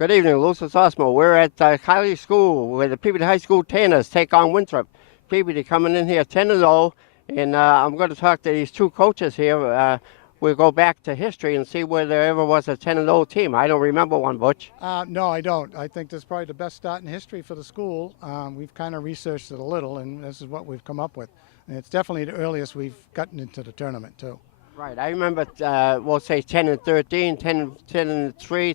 Good evening, Lucis Osmo. We're at Kylie School where the Peabody High School Tanners take on Winthrop. Peabody coming in here 10-0, and I'm going to talk to these two coaches here. We'll go back to history and see where there ever was a 10-0 team. I don't remember one, Butch. No, I don't. I think this is probably the best start in history for the school. We've kind of researched it a little, and this is what we've come up with. And it's definitely the earliest we've gotten into the tournament, too. Right. I remember, we'll say 10-13, 10-3,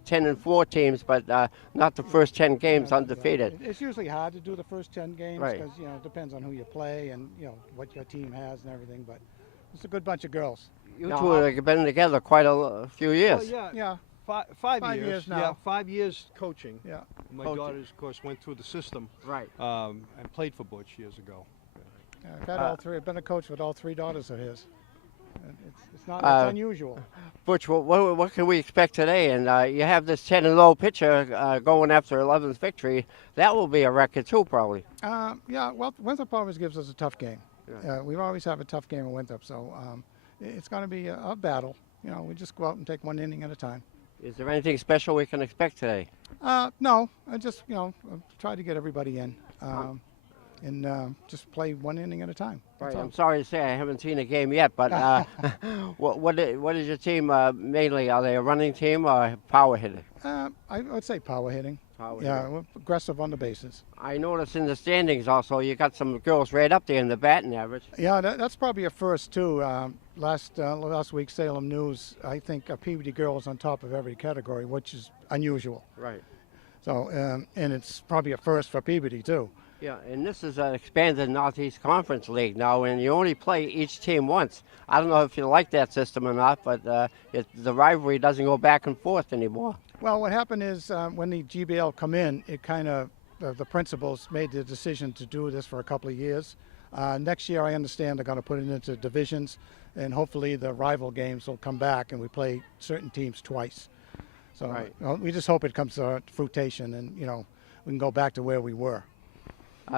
10-4 teams, but not the first 10 games undefeated. It's usually hard to do the first 10 games Right. because, it depends on who you play and, what your team has and everything. But it's a good bunch of girls. You two have been together quite a few years. Well, Yeah. Five 5 years. years now. Yeah, 5 years coaching. Yeah. My Coaching. daughters, of course, went through the system. Right. And played for Butch years ago. I've had all three. I've been a coach with all three daughters of his. And it's not it's unusual. Butch, what can we expect today? And you have this 10-0 pitcher going after 11th victory. That will be a record too, probably. Well, Winthrop always gives us a tough game. Yeah. We always have a tough game in Winthrop, so it's going to be a battle. We just go out and take one inning at a time. Is there anything special we can expect today? No, I just try to get everybody in and just play one inning at a time. Right. That's all. I'm sorry to say I haven't seen a game yet, but what is your team mainly? Are they a running team or power hitting? I would say power hitting. Power Yeah, hitting. we're aggressive on the bases. I noticed in the standings also you got some girls right up there in the batting average. Yeah, that's probably a first too. Last week, Salem News, I think Peabody girls on top of every category, which is unusual. Right. So, and it's probably a first for Peabody too. Yeah, and this is an expanded Northeast Conference League now, and you only play each team once. I don't know if you like that system or not, but the rivalry doesn't go back and forth anymore. Well, what happened is when the GBL come in, it kind of the principals made the decision to do this for a couple of years. Next year, I understand they're going to put it into divisions, and hopefully the rival games will come back, and we play certain teams twice. So Right. we just hope it comes to fruition, and we can go back to where we were.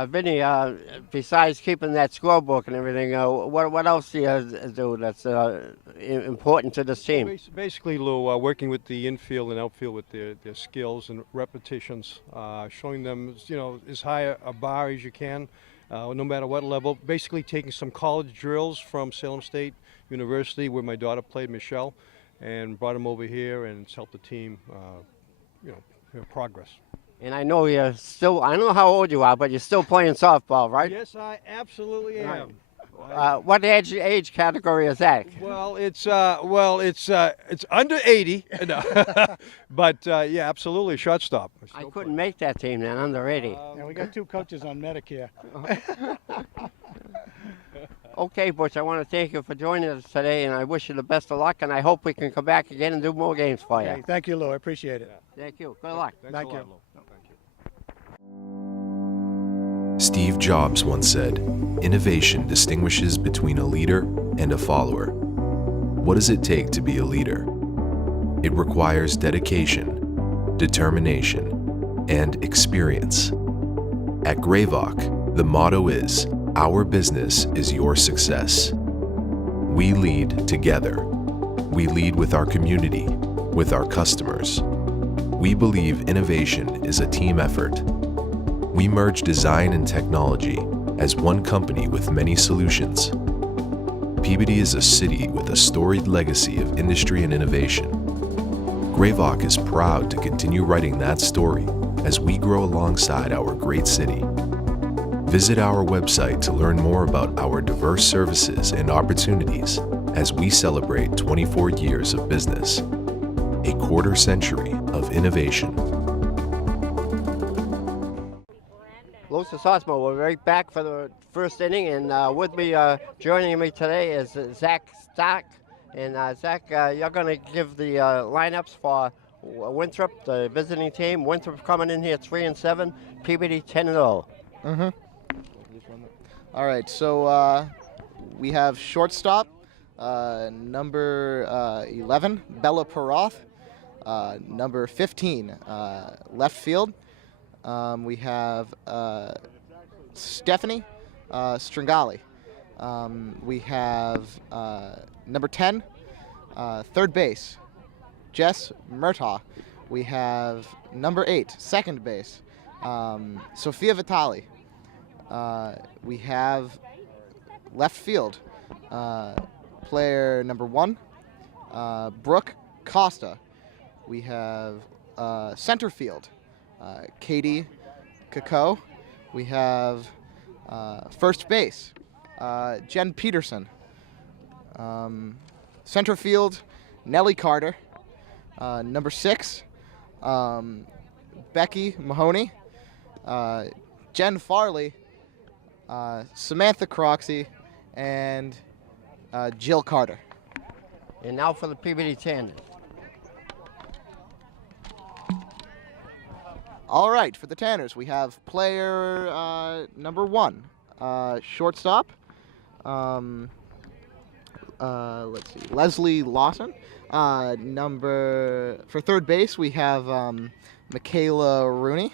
Vinny, besides keeping that scorebook and everything, what else do you do that's important to this team? Basically, Lou, working with the infield and outfield with their skills and repetitions, showing them, as high a bar as you can, no matter what level. Basically taking some college drills from Salem State University, where my daughter played, Michelle, and brought them over here, and it's helped the team, progress. And I know I don't know how old you are, but you're still playing softball, right? Yes, I absolutely am. What age category is that? Well, it's under 80, no. But yeah, absolutely, shortstop. I couldn't make that team then, under 80. Yeah, we got two coaches on Medicare. Okay, Butch, I want to thank you for joining us today, and I wish you the best of luck, and I hope we can come back again and do more games for you. Okay, thank you, Lou. I appreciate it. Thank you. Good luck. Thanks Thank a lot, you. Lou. Thank you. Steve Jobs once said, "Innovation distinguishes between a leader and a follower." What does it take to be a leader? It requires dedication, determination, and experience. At Greyvock, the motto is, "Our business is your success." We lead together. We lead with our community, with our customers. We believe innovation is a team effort. We merge design and technology as one company with many solutions. Peabody is a city with a storied legacy of industry and innovation. Greyvock is proud to continue writing that story as we grow alongside our great city. Visit our website to learn more about our diverse services and opportunities as we celebrate 24 years of business, a quarter century of innovation. Lucis Osmo, we're right back for the first inning, and with me, joining me today is Zach Stark. And Zach, you're going to give the lineups for Winthrop, the visiting team. Winthrop coming in here 3-7, Peabody 10-0. Mm-hmm. All right, so we have shortstop, number 11, Bella Peroth, number 15, left field. We have Stephanie Stringali. We have number 10, third base, Jess Murtaugh. We have number 8, second base, Sofia Vitali. We have left field, player number 1, Brooke Costa. We have center field, Katie Kako. We have first base, Jen Peterson. Center field, Nellie Carter. Number 6, Becky Mahoney. Jen Farley, Samantha Croxey, and Jill Carter. And now for the Peabody Tandem. All right, for the Tanners, we have player number 1, shortstop. Let's see, Leslie Lawson. For third base, we have Michaela Rooney.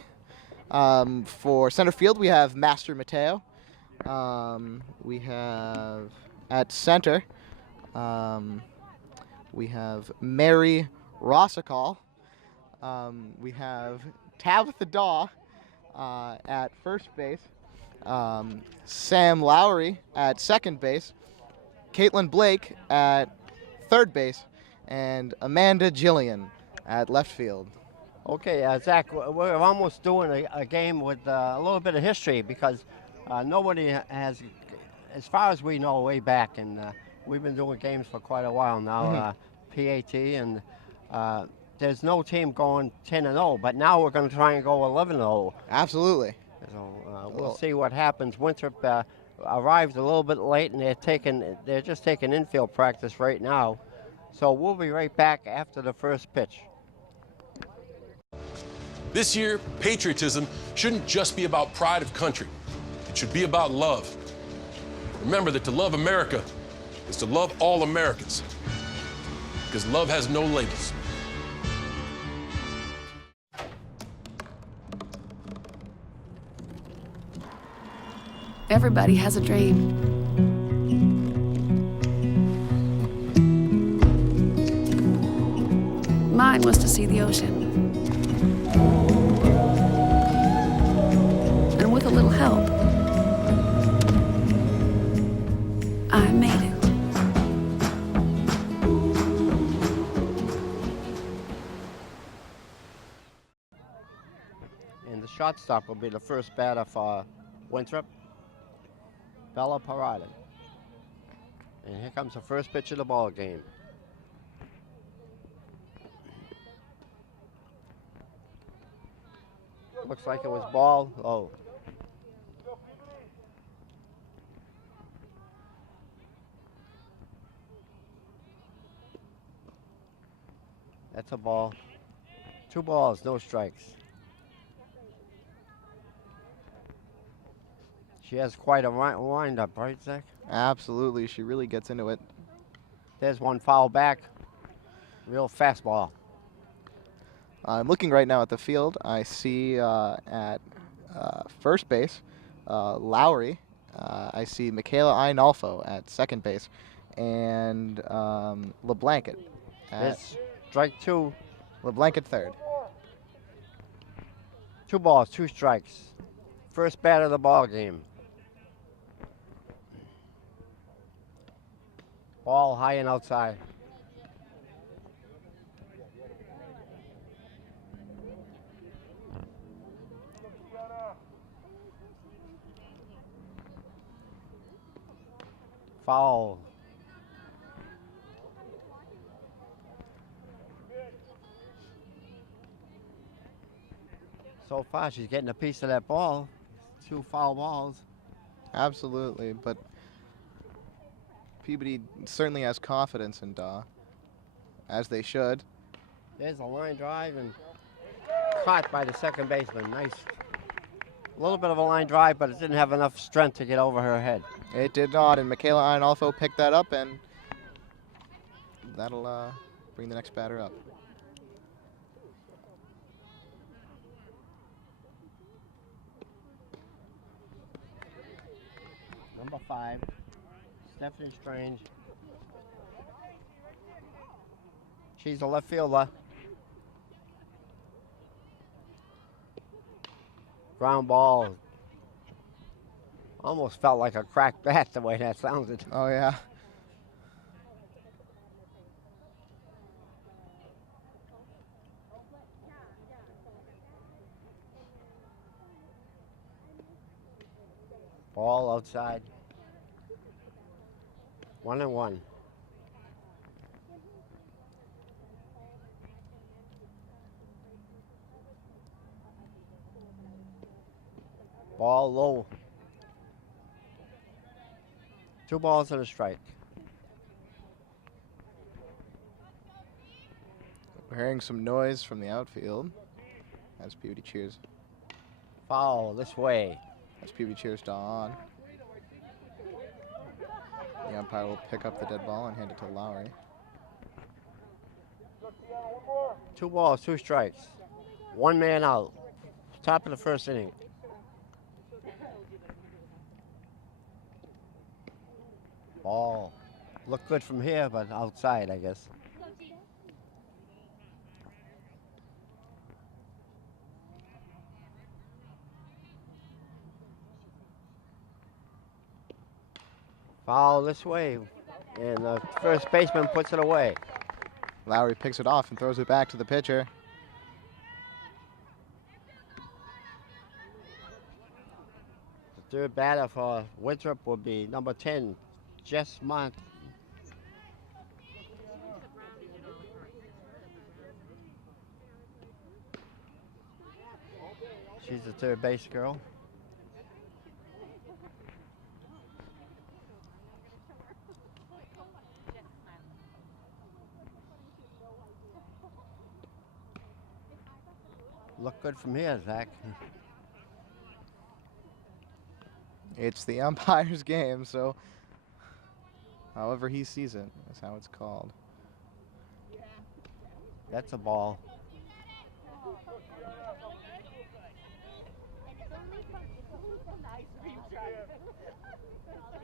For center field, we have Master Mateo. We have at center, we have Mary Rossicall. We have Tabitha Daw at first base. Sam Lowry at second base. Caitlin Blake at third base. And Amanda Jillian at left field. Okay, Zach, we're almost doing a game with a little bit of history because nobody has, as far as we know, way back, and we've been doing games for quite a while now, PAT, and there's no team going 10-0, but now we're going to try and go 11-0. Absolutely. So we'll see what happens. Winthrop arrived a little bit late, and they're just taking infield practice right now. So we'll be right back after the first pitch. This year, patriotism shouldn't just be about pride of country. It should be about love. Remember that to love America is to love all Americans, because love has no labels. Everybody has a dream. Mine was to see the ocean. And with a little help, I made it. And the shortstop will be the first batter for Winthrop, Bella Parada. And here comes the first pitch of the ball game. Looks like it was ball low. That's a ball. 2 balls, no strikes. She has quite a wind-up, right, Zach? Absolutely. She really gets into it. There's one foul back. Real fastball. I'm looking right now at the field. I see at first base, Lowry. I see Michaela Einolfo at second base, and LeBlanc at There's strike 2. LeBlanc at third. 2 balls, 2 strikes. First bat of the ball game. Ball high and outside. Foul. So far, she's getting a piece of that ball. 2 foul balls. Absolutely, but Peabody certainly has confidence in Daw, as they should. There's a line drive and caught by the second baseman. Nice. A little bit of a line drive, but it didn't have enough strength to get over her head. It did not, and Michaela Einolfo picked that up, and that'll bring the next batter up. Number 5, Stephanie Strange. She's a left fielder. Ground ball. Almost felt like a cracked bat the way that sounded. Oh, yeah. Ball outside. 1-1. Ball low. 2 balls and a strike. We're hearing some noise from the outfield as Peabody cheers. Foul this way. As Peabody cheers Don. The umpire will pick up the dead ball and hand it to Lowry. 2 balls, 2 strikes. 1 man out. Top of the first inning. Ball. Look good from here, but outside, I guess. Foul this way. And the first baseman puts it away. Lowry picks it off and throws it back to the pitcher. The third batter for Winthrop will be number 10, Jess Mont. She's the third base girl. Look good from here, Zach. It's the umpire's game, so however he sees it, that's how it's called. That's a ball.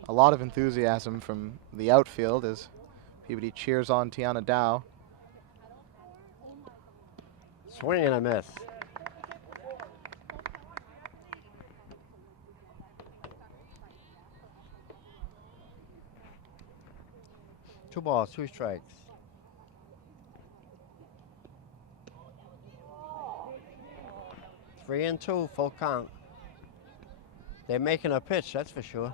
A lot of enthusiasm from the outfield as Peabody cheers on Tiana Dow. Swing and a miss. Two balls, 2 strikes. Three and 2, full count. They're making a pitch, that's for sure.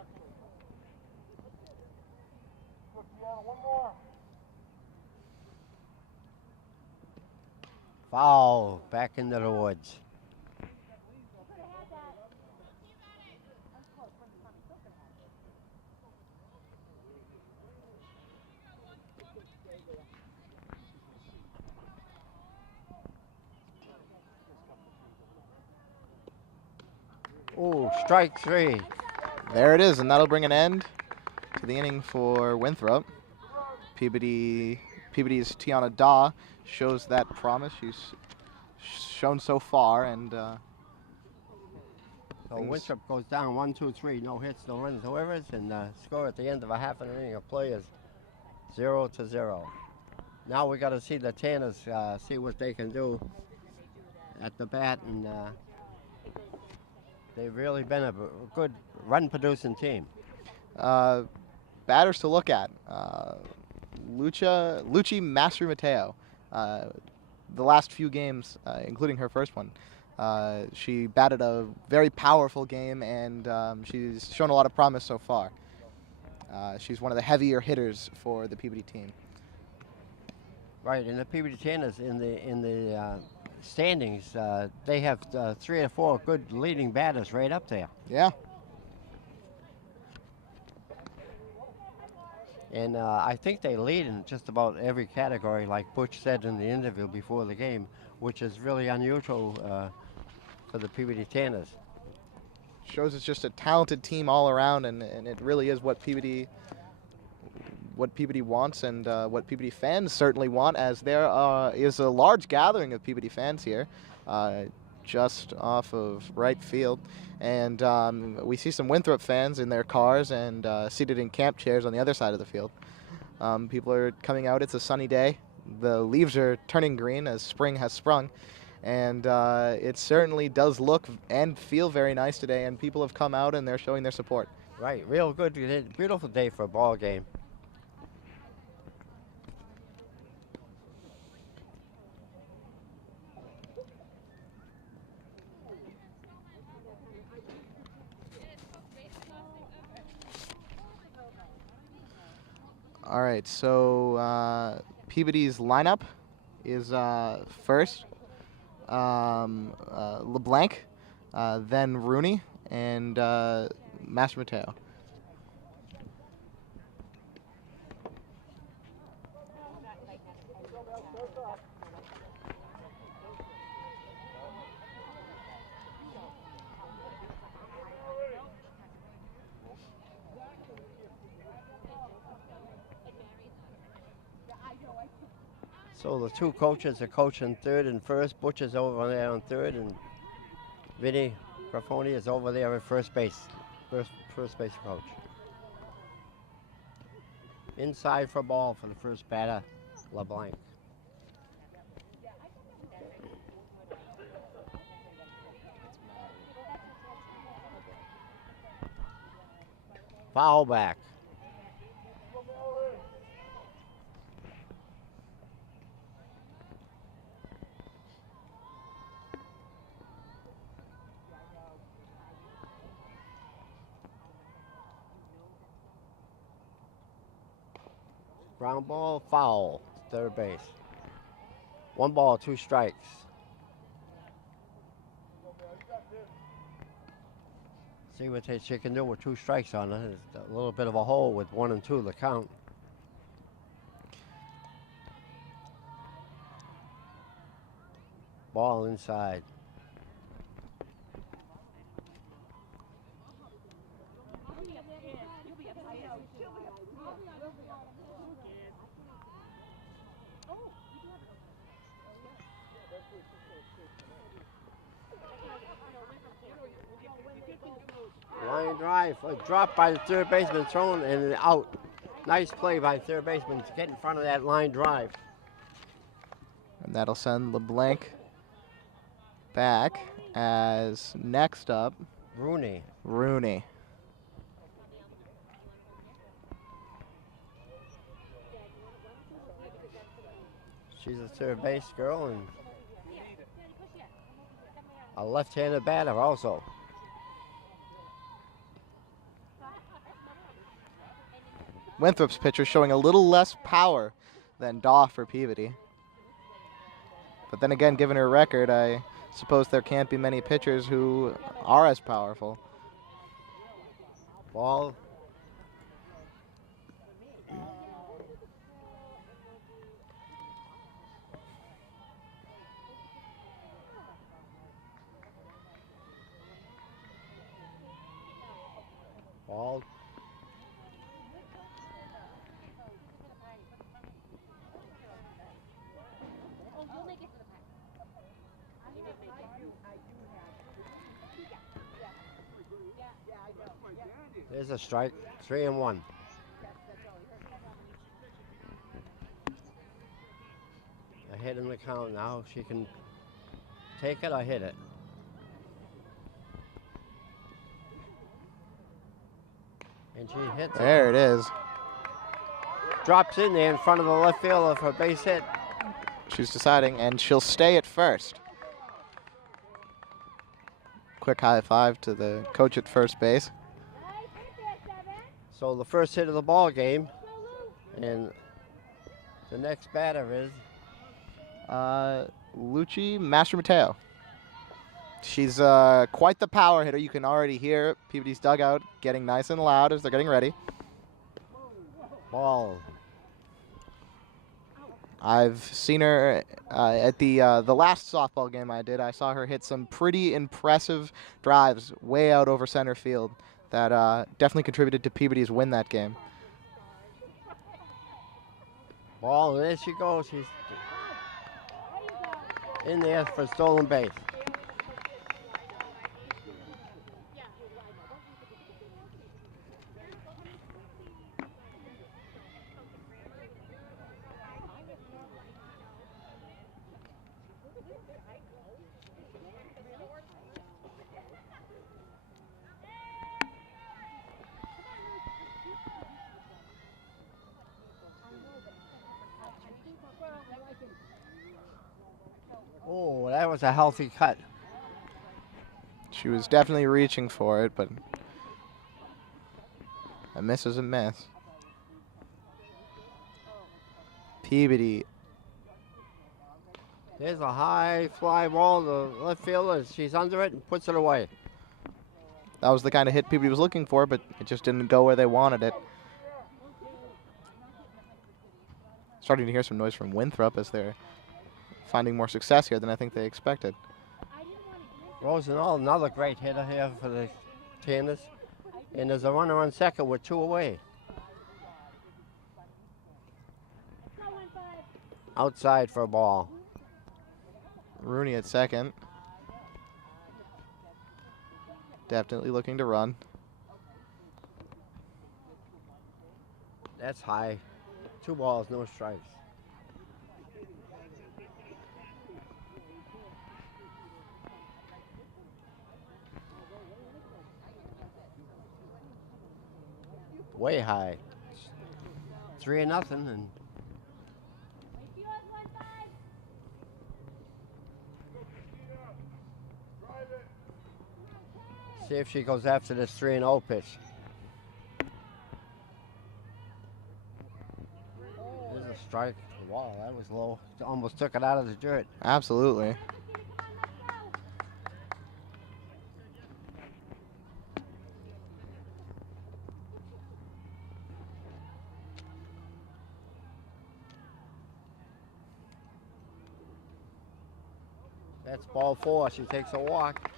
Foul, back into the woods. Oh, strike 3. There it is, and that'll bring an end to the inning for Winthrop. Peabody's Tiana Daw shows that promise she's shown so far, and So Winthrop goes down 1-2-3, no hits, no runs, no errors, and score at the end of a half an inning of play is 0-0. Now we got to see the Tanners see what they can do at the bat, and they've really been a good run-producing team. batters to look at. Luci Master Mateo. The last few games, including her first one, she batted a very powerful game, and she's shown a lot of promise so far. She's one of the heavier hitters for the Peabody team. Right, and the Peabody Tanners in the standings, they have 3 or 4 good leading batters right up there. Yeah. And I think they lead in just about every category, like Butch said in the interview before the game, which is really unusual for the Peabody Tanners. Shows it's just a talented team all around, and it really is what Peabody wants, and what Peabody fans certainly want, as there is a large gathering of Peabody fans here just off of right field. And we see some Winthrop fans in their cars and seated in camp chairs on the other side of the field. People are coming out. It's a sunny day. The leaves are turning green as spring has sprung. And it certainly does look and feel very nice today, and people have come out and they're showing their support. Right, real good, beautiful day for a ball game. All right, so Peabody's lineup is first LeBlanc, then Rooney, and Master Mateo. So the two coaches are coaching third and first. Butch is over there on third, and Vinny Grafoni is over there at first base. First base coach. Inside for ball for the first batter, LeBlanc. Foul back. Ground ball, foul, third base. 1 ball, 2 strikes. See what she can do with 2 strikes on it. It's a little bit of a hole with 1 and 2 the count. Ball inside. Line drive, a drop by the third baseman, thrown and out. Nice play by the third baseman to get in front of that line drive. And that'll send LeBlanc back as next up, Rooney. She's a third base girl and a left-handed batter also. Winthrop's pitcher showing a little less power than Daw for Peabody. But then again, given her record, I suppose there can't be many pitchers who are as powerful. Ball. Ball. There's a strike, 3-1. Ahead in the count now. She can take it or hit it. And she hits it. There it is. Drops in there in front of the left fielder for a base hit. She's deciding, and she'll stay at first. Quick high five to the coach at first base. So the first hit of the ball game, and the next batter is Lucci Master Mateo. She's quite the power hitter. You can already hear Peabody's dugout getting nice and loud as they're getting ready. ball. I've seen her at the last softball game I did. I saw her hit some pretty impressive drives way out over center field that definitely contributed to Peabody's win that game. Ball, there she goes. She's in there for stolen base. Oh, that was a healthy cut. She was definitely reaching for it, but a miss is a miss. Peabody. There's a high fly ball to left fielder. She's under it and puts it away. That was the kind of hit Peabody was looking for, but it just didn't go where they wanted it. Starting to hear some noise from Winthrop as they're finding more success here than I think they expected. Rosenthal, another great hitter here for the Tanners. And there's a runner on second with 2 away. Outside for a ball. Rooney at second. Definitely looking to run. That's high. 2 balls, no strikes. Way high. 3-0 and see if she goes after this 3-0 pitch. There's a strike. Wow, that was low. Almost took it out of the dirt. Absolutely. That's ball 4. She takes a walk.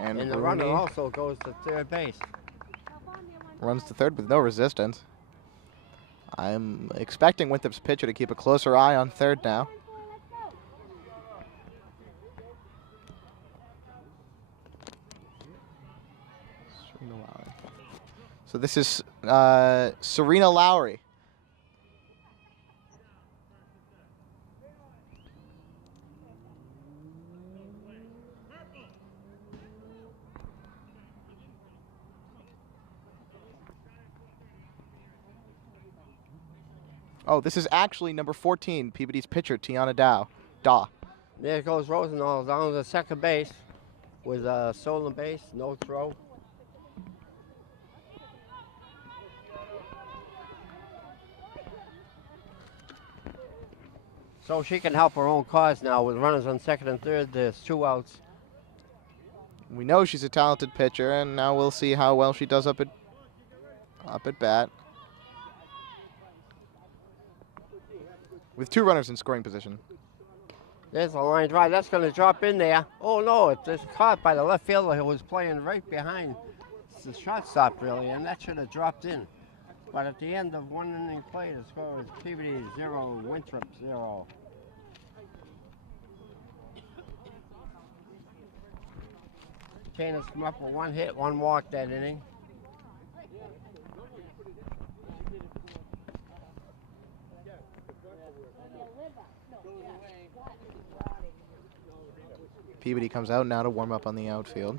And the Rooney runner also goes to third base. runs to third with no resistance. I'm expecting Winthrop's pitcher to keep a closer eye on third now. So this is Serena Lowry. Oh, this is actually number 14, Peabody's pitcher, Tiana Daw. There goes Rosenthal down to the second base with a stolen base, no throw. So she can help her own cause now with runners on second and third. There's 2 outs. We know she's a talented pitcher, and now we'll see how well she does up at bat. With 2 runners in scoring position. There's a line drive. That's going to drop in there. Oh, no, it's just caught by the left fielder who was playing right behind the shortstop, really, and that should have dropped in. But at the end of 1 inning play, the score is Peabody 0, Winthrop 0. Tanners come up with 1 hit, 1 walk that inning. Peabody comes out now to warm up on the outfield.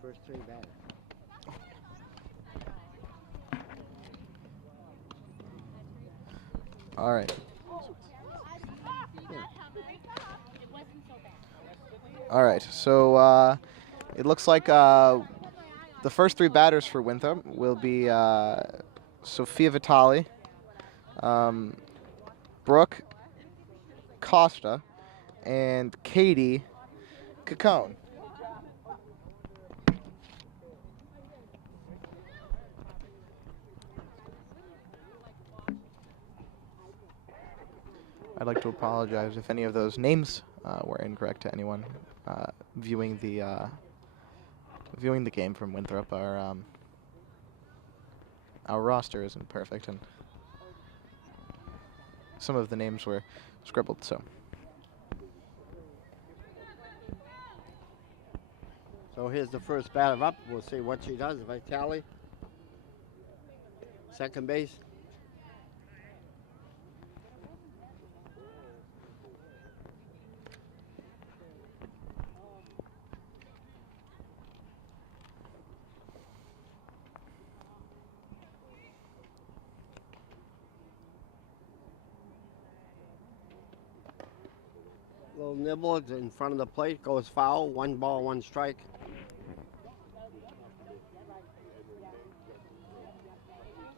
First 3 batters. All right. All right, so it looks like the first 3 batters for Winthrop will be Sophia Vitale, Brooke Costa, and Katie Cacone. I'd like to apologize if any of those names were incorrect to anyone viewing the game from Winthrop. Our roster isn't perfect, and some of the names were scribbled. So here's the first batter up. We'll see what she does if I tally. Second base. Little nibble in front of the plate, goes foul. 1 ball, 1 strike.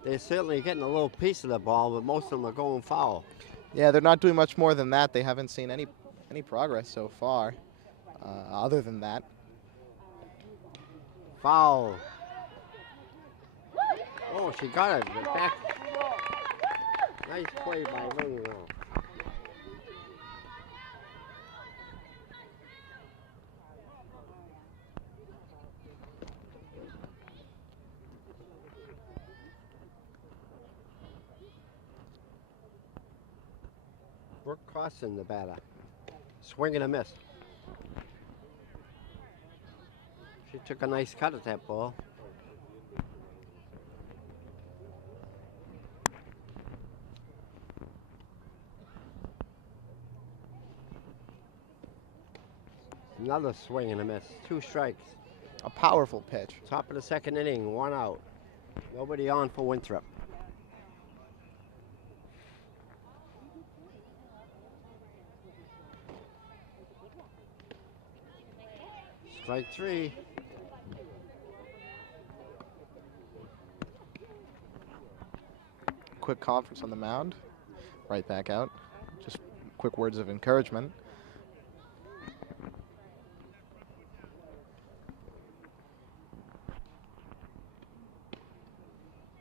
They're certainly getting a little piece of the ball, but most of them are going foul. yeah, they're not doing much more than that. They haven't seen any progress so far, other than that. Foul. Oh, she got it. Back. Nice play by Winthrop. Brooke Carson, the batter. Swing and a miss. She took a nice cut at that ball. Another swing and a miss. 2 strikes. A powerful pitch. Top of the second inning, 1 out. Nobody on for Winthrop. Strike 3. Quick conference on the mound. Right back out. Just quick words of encouragement.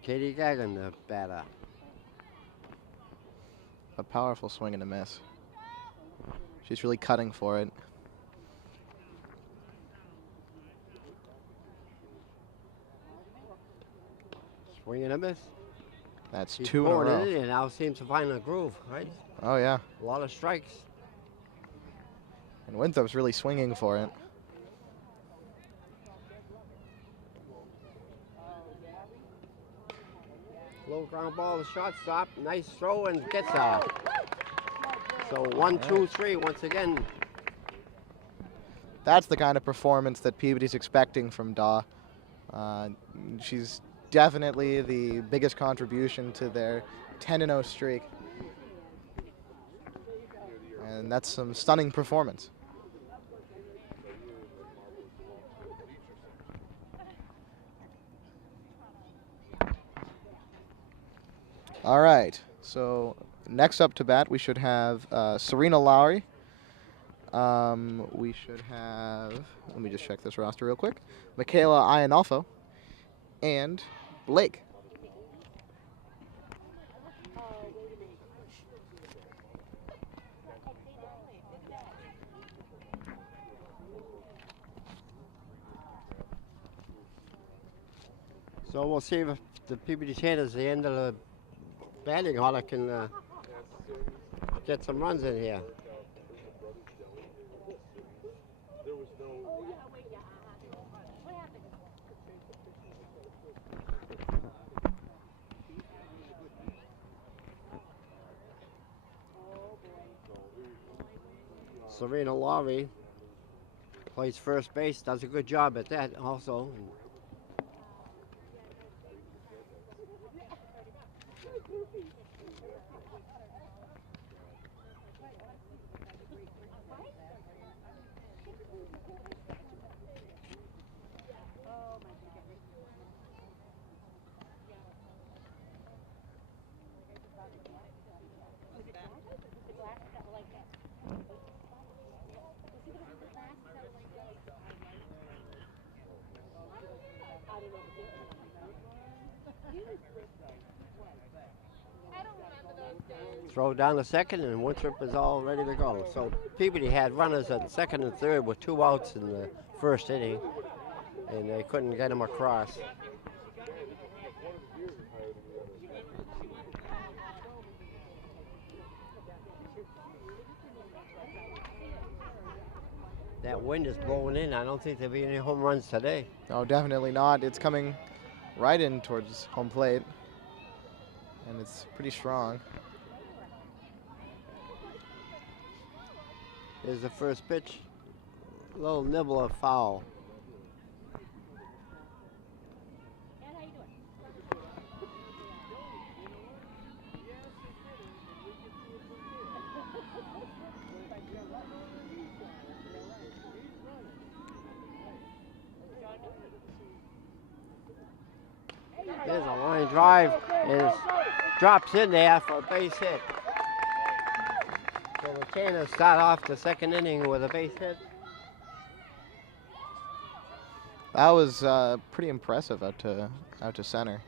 Katie Gagnon, the batter. A powerful swing and a miss. She's really cutting for it. Swing and a miss. That's She's 2 in a pulling row. it in and now seems to find a groove, right? Oh, yeah. A lot of strikes. And Winthrop's really swinging for it. Low ground ball to shortstop. Nice throw and gets out. So 1, 2, 3 once again. That's the kind of performance that Peabody's expecting from Daw. She's definitely the biggest contribution to their 10-0 streak. And that's some stunning performance. All right, so next up to bat, we should have Serena Lowry. We should have, let me just check this roster real quick, Michaela Ianolfo and Blake. So we'll see if the Peabody Sanders, the end of the batting order, can get some runs in here. Serena Lowry plays first base, does a good job at that also. Throw down the second, and Winthrop is all ready to go. So Peabody had runners at second and third with 2 outs in the first inning, and they couldn't get them across. That wind is blowing in. I don't think there'll be any home runs today. No, definitely not. It's coming right in towards home plate, and it's pretty strong. Here's the first pitch. A little nibble of foul. There's a line drive, and it drops in there for a base hit. So the Tanners start off the second inning with a base hit. That was pretty impressive out to center.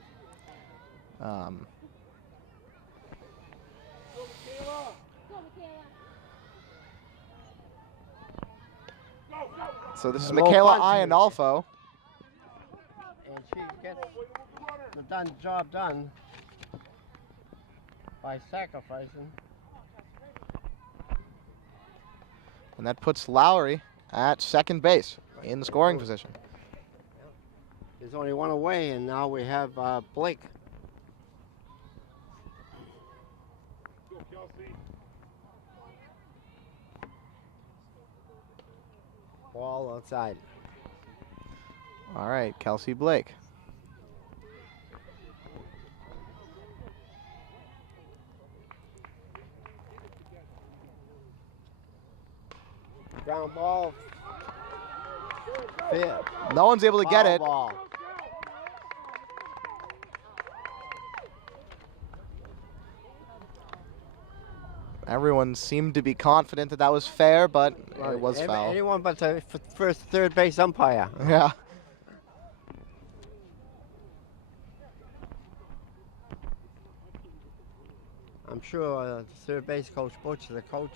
So this is Low Michaela bunt. Ianolfo. And she gets the job done by sacrificing. And that puts Lowry at second base in the scoring position. There's only one away, and now we have Blake. Ball outside. All right, Kelsey Blake. Ground ball. No one's able to get it. Ball. Everyone seemed to be confident that that was fair, but it was foul. Anyone but the first third base umpire. Yeah. I'm sure the third base coach, Butch, the coach,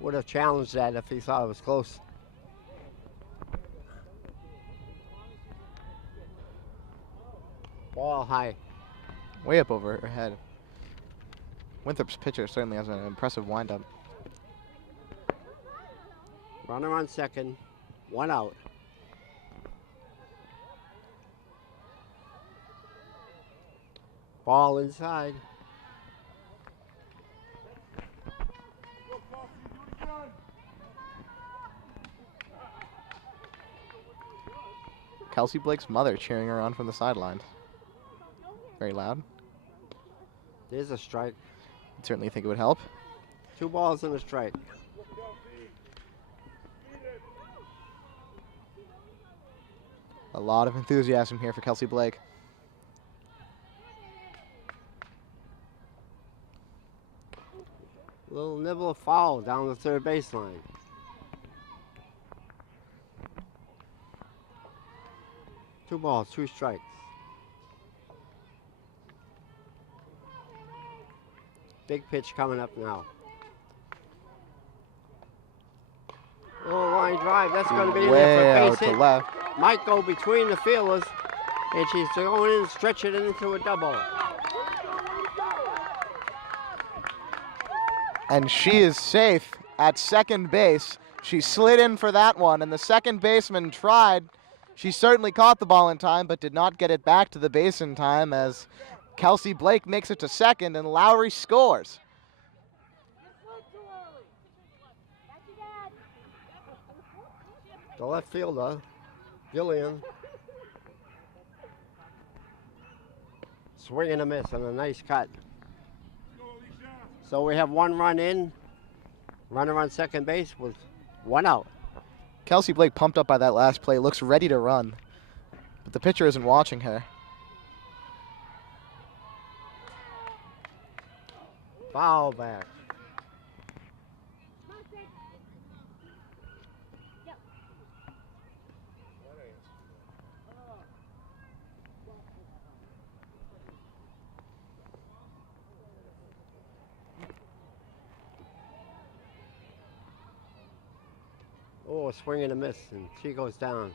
would have challenged that if he thought it was close. Ball high. Way up over her head. Winthrop's pitcher certainly has an impressive windup. Runner on second, 1 out. Ball inside. Kelsey Blake's mother cheering her on from the sidelines. Very loud. There's a strike. Certainly think it would help. 2 balls and a strike. A lot of enthusiasm here for Kelsey Blake. Little nibble of foul down the third baseline. Two balls, 2 strikes. Big pitch coming up now. Little line drive, that's going to be in there Way for a out base to hit. left. Might go between the fielders, and she's going in and stretch it into a double. And she is safe at second base. She slid in for that one, and the second baseman tried. She certainly caught the ball in time, but did not get it back to the base in time as Kelsey Blake makes it to second, and Lowry scores. The left fielder, Gillian. Swing and a miss and a nice cut. So we have 1 run in, runner on second base with 1 out. Kelsey Blake, pumped up by that last play, looks ready to run, but the pitcher isn't watching her. Foul back. a swing and a miss, and she goes down.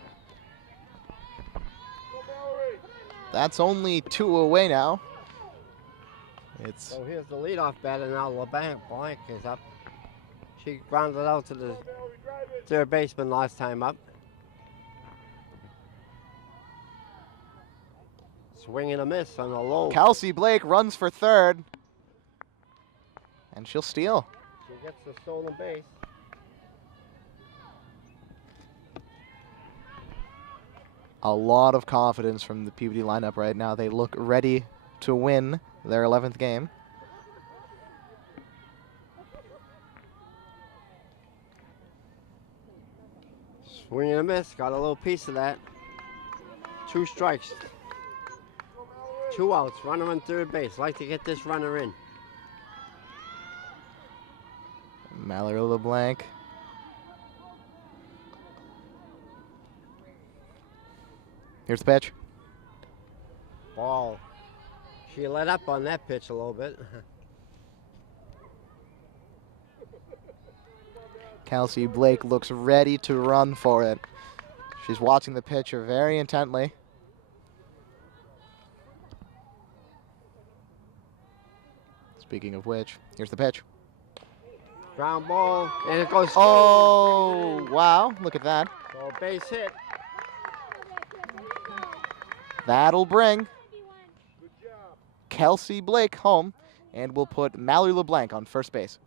That's only 2 away now. It's So here's the leadoff batter now. LeBlanc Blank is up. She grounded out to the third baseman last time up. Swing and a miss on the low. Kelsey Blake runs for third. And she'll steal. She gets the stolen base. A lot of confidence from the Peabody lineup right now. They look ready to win their 11th game. Swing and a miss. Got a little piece of that. 2 strikes. 2 outs. Runner on third base. Like to get this runner in. Mallory LeBlanc. Here's the pitch. Ball. She let up on that pitch a little bit. Kelsey Blake looks ready to run for it. She's watching the pitcher very intently. Speaking of which, here's the pitch. Ground ball, and it goes. Oh, wow, look at that. So base hit. That'll bring Kelsey Blake home, and we'll put Mallory LeBlanc on first base.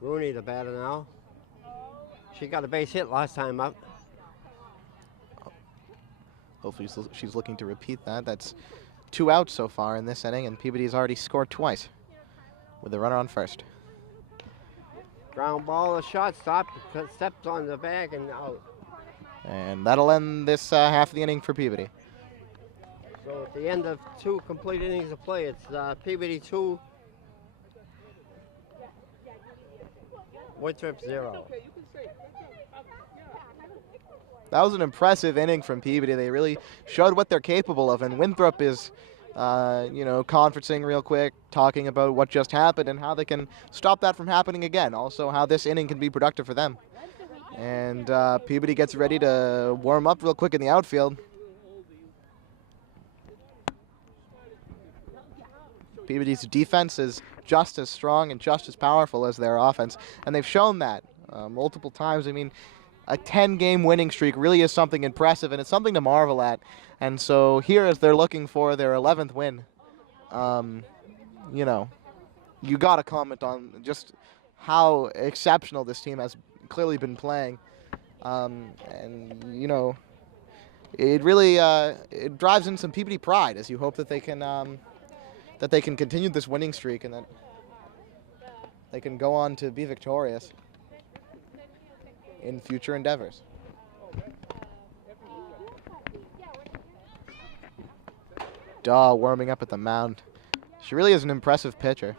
Rooney the batter now. She got a base hit last time up. Hopefully she's looking to repeat that. That's 2 outs so far in this inning, and Peabody's already scored twice with the runner on first. Ground ball, a shortstop, steps on the bag and out. And that'll end this half of the inning for Peabody. So at the end of 2 complete innings of play, it's Peabody 2, Winthrop 0. That was an impressive inning from Peabody. They really showed what they're capable of, and Winthrop is conferencing real quick, talking about what just happened and how they can stop that from happening again. Also, how this inning can be productive for them. And Peabody gets ready to warm up real quick in the outfield. Peabody's defense is just as strong and just as powerful as their offense, and they've shown that multiple times. I mean, a 10-game winning streak really is something impressive, and it's something to marvel at. And so here, as they're looking for their 11th win, you got to comment on just how exceptional this team has clearly been playing. It really it drives in some Peabody pride, as you hope that they can continue this winning streak and that they can go on to be victorious in future endeavors. Daw warming up at the mound. She really is an impressive pitcher.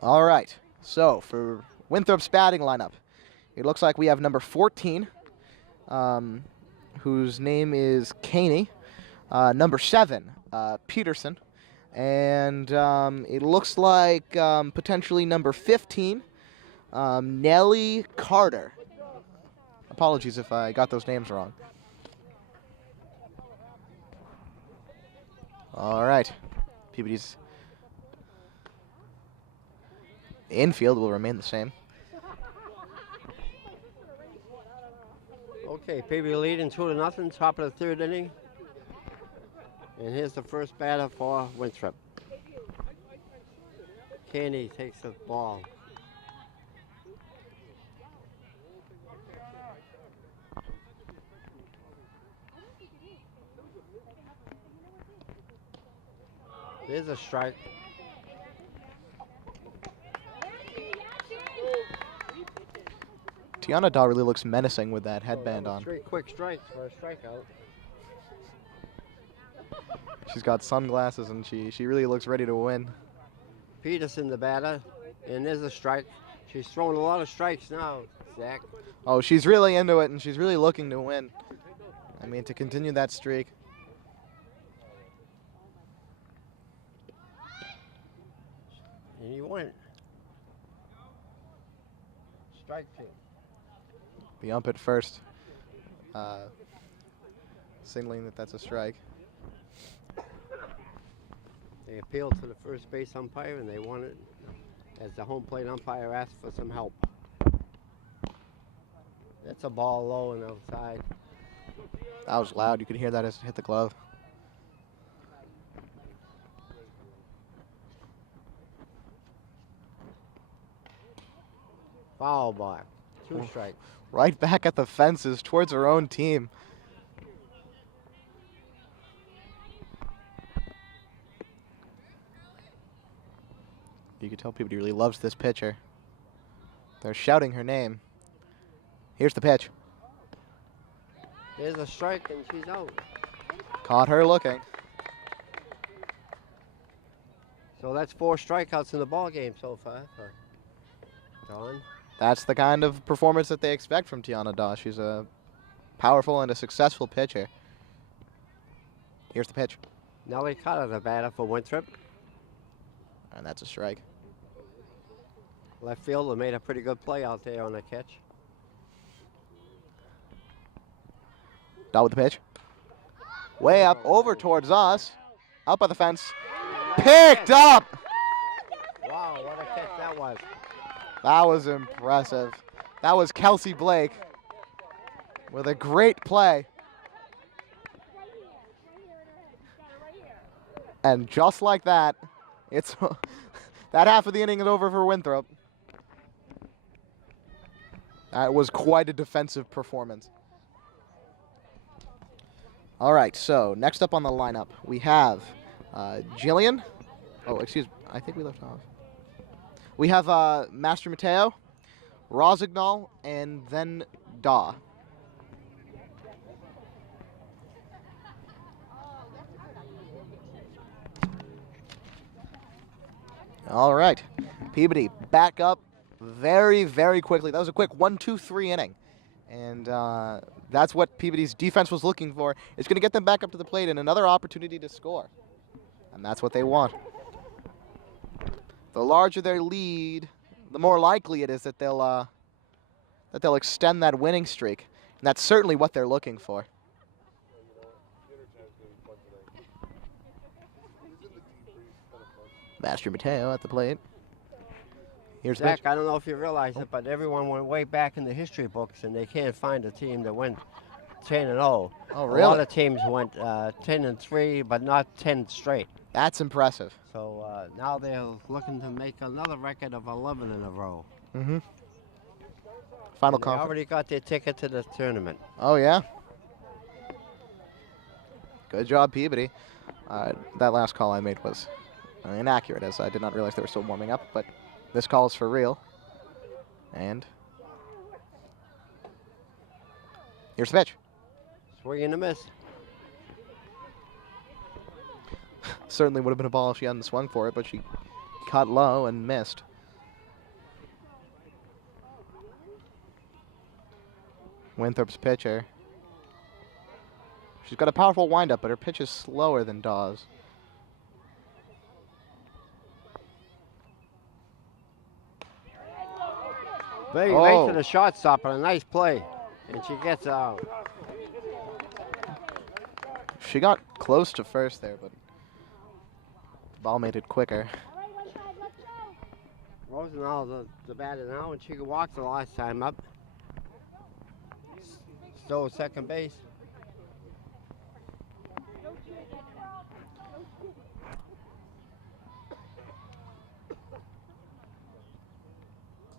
All right, so for Winthrop's batting lineup, it looks like we have number 14, whose name is Caney, number 7, Peterson, and it looks like potentially number 15, Nellie Carter. Apologies if I got those names wrong. All right, Peabody's infield will remain the same. Okay, Peabody leading 2-0, top of the 3rd inning. And here's the first batter for Winthrop. Candy takes the ball. There's a strike. Tiana Daw really looks menacing with that headband on. 3 quick strikes for a strikeout. She's got sunglasses and she really looks ready to win. Peterson the batter, and there's a strike. She's throwing a lot of strikes now, Zach. Oh, she's really into it and she's really looking to win. I mean, to continue that streak. And he went. Strike 2. The ump at first, signaling that that's a strike. They appealed to the first base umpire and they won it as the home plate umpire asked for some help. That's a ball low and outside. That was loud. You could hear that as it hit the glove. Foul ball. 2 strikes. Right back at the fences towards her own team. You can tell Peabody really loves this pitcher. They're shouting her name. Here's the pitch. There's a strike and she's out. Caught her looking. So that's 4 strikeouts in the ball game so far for Dawn. That's the kind of performance that they expect from Tiana Daw. She's a powerful and a successful pitcher. Here's the pitch. Nellie Cutter, the batter for Winthrop. And that's a strike. Left fielder made a pretty good play out there on the catch. Daw with the pitch. Way up, over towards us. Out by the fence. Picked up! Wow, what a catch that was. That was impressive. That was Kelsey Blake with a great play. And just like that, it's that half of the inning is over for Winthrop. That was quite a defensive performance. All right, so next up on the lineup, we have Jillian. Oh, excuse me, I think we left off. We have Master Mateo, Rosignol, and then Daw. All right, Peabody back up very, very quickly. That was a quick 1-2-3 inning. And that's what Peabody's defense was looking for. It's going to get them back up to the plate and another opportunity to score. And that's what they want. The larger their lead, the more likely it is that they'll extend that winning streak. And that's certainly what they're looking for. Master Mateo at the plate. Here's Zach, I don't know if you realize it, but everyone went way back in the history books, and they can't find a team that went 10-0. Oh, really? A lot of teams went 10-3, but not 10 straight. That's impressive. So now they're looking to make another record of 11 in a row. Mm-hmm. Final They conference. already got their ticket to the tournament. Oh, yeah. Good job, Peabody. That last call I made was inaccurate, as I did not realize they were still warming up, but this call is for real. And here's the pitch. Swing and a miss. Certainly would have been a ball if she hadn't swung for it, but she caught low and missed. Winthrop's pitcher. She's got a powerful windup, but her pitch is slower than Dawes. Very right to the shortstop and a nice play. And she gets out. She got close to first there, but the ball made it quicker. Rosenthal, the batter now, and she walked the last time up. Still second base.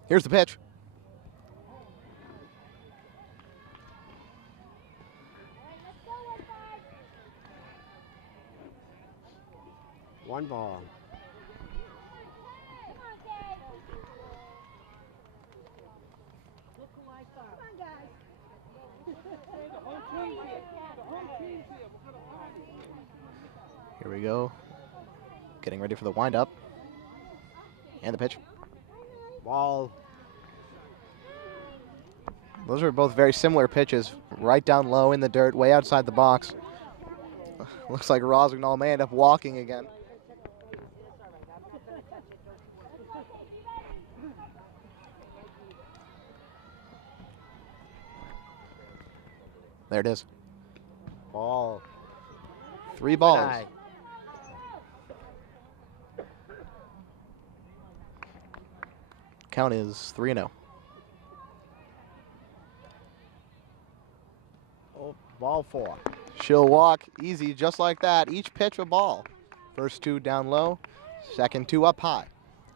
Here's the pitch. One ball. Here we go. Getting ready for the windup. And the pitch. Ball. Those are both very similar pitches. Right down low in the dirt, way outside the box. Looks like Rosignol may end up walking again. There it is. Ball. 3 balls. High. Count is 3-0. Oh, ball 4. She'll walk easy just like that. Each pitch a ball. First 2 down low, second 2 up high.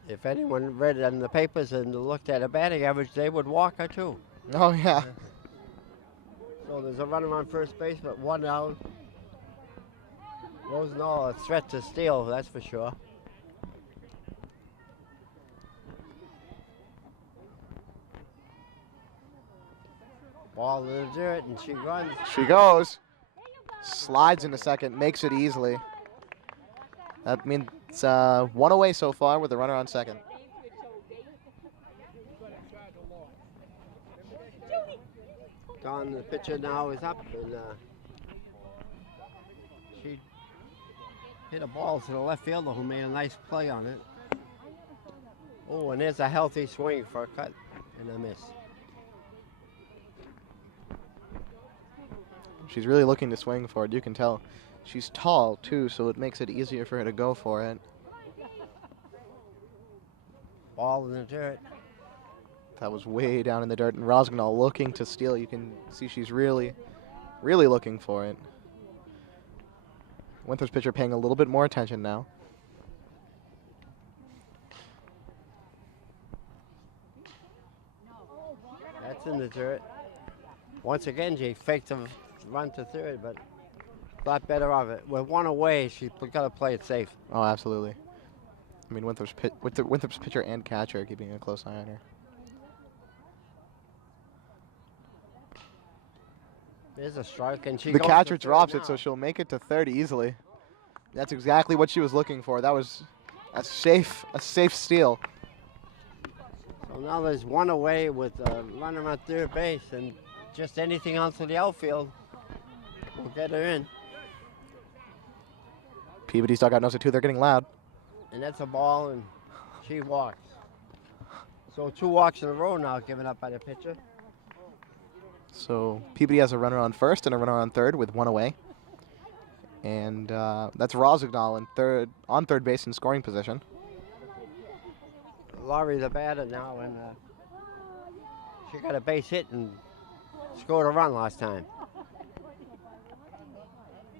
If anyone read it in the papers and looked at a batting average, they would walk her too. Oh, yeah. So there's a runner on first base, but 1 out. Rosenthal a threat to steal, that's for sure. Ball in the dirt, and she runs. She goes. Slides into second, makes it easily. That means 1 away so far with a runner on second. Don, the pitcher now is up, and she hit a ball to the left fielder who made a nice play on it. Oh, and there's a healthy swing for a cut and a miss. She's really looking to swing for it. You can tell she's tall too, so it makes it easier for her to go for it. Ball in the dirt. That was way down in the dirt, and Rosganall looking to steal. You can see she's really, really looking for it. Winthrop's pitcher paying a little bit more attention now. That's in the dirt. Once again, she faked a run to third, but thought better of it. With 1 away, she's got to play it safe. Oh, absolutely. I mean, Winthrop's pitcher and catcher are keeping a close eye on her. There's a strike, and she The goes catcher to third drops it, now. so she'll make it to third easily. That's exactly what she was looking for. That was a safe steal. So now there's 1 away with a runner on third base, and just anything else in the outfield will get her in. Peabody's dugout knows it too. They're getting loud. And that's a ball, and she walks. So 2 walks in a row now given up by the pitcher. So Peabody has a runner on first and a runner on third with 1 away. And that's Rosignol on third base in scoring position. Laurie the batter now, and she got a base hit and scored a run last time.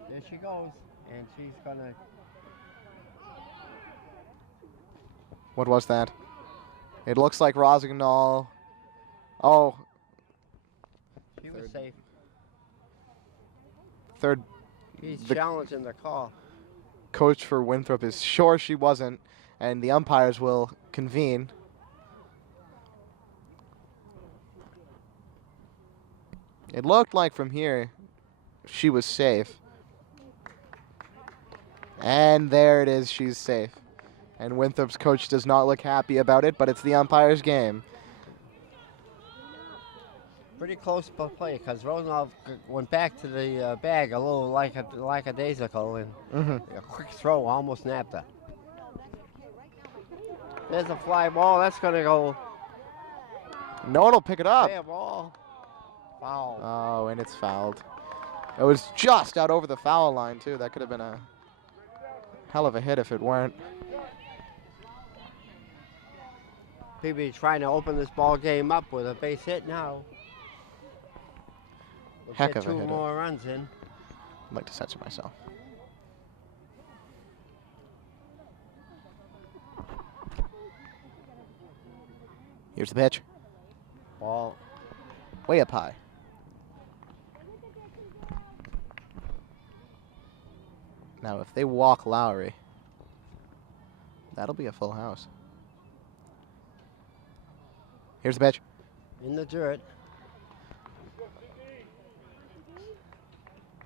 There she goes, and she's gonna. What was that? It looks like Rosignol. Oh, She was safe. third He's The- challenging the call. coach for Winthrop is sure she wasn't, and the umpires will convene. It looked like from here she was safe. And there it is, she's safe. And Winthrop's coach does not look happy about it, but it's the umpire's game. Pretty close play because Rosenthal went back to the bag a little lackadaisical, and a quick throw almost napped her. There's a fly ball. That's going to go. No one will pick it up. Fair ball. Foul. Oh, and it's fouled. It was just out over the foul line, too. That could have been a hell of a hit if it weren't. Peabody trying to open this ball game up with a base hit now. We'll Heck get of a 2 hitter. more runs in. I'd like to censor myself. Here's the pitch. Ball. Way up high. Now, if they walk Lowry, that'll be a full house. Here's the pitch. In the dirt.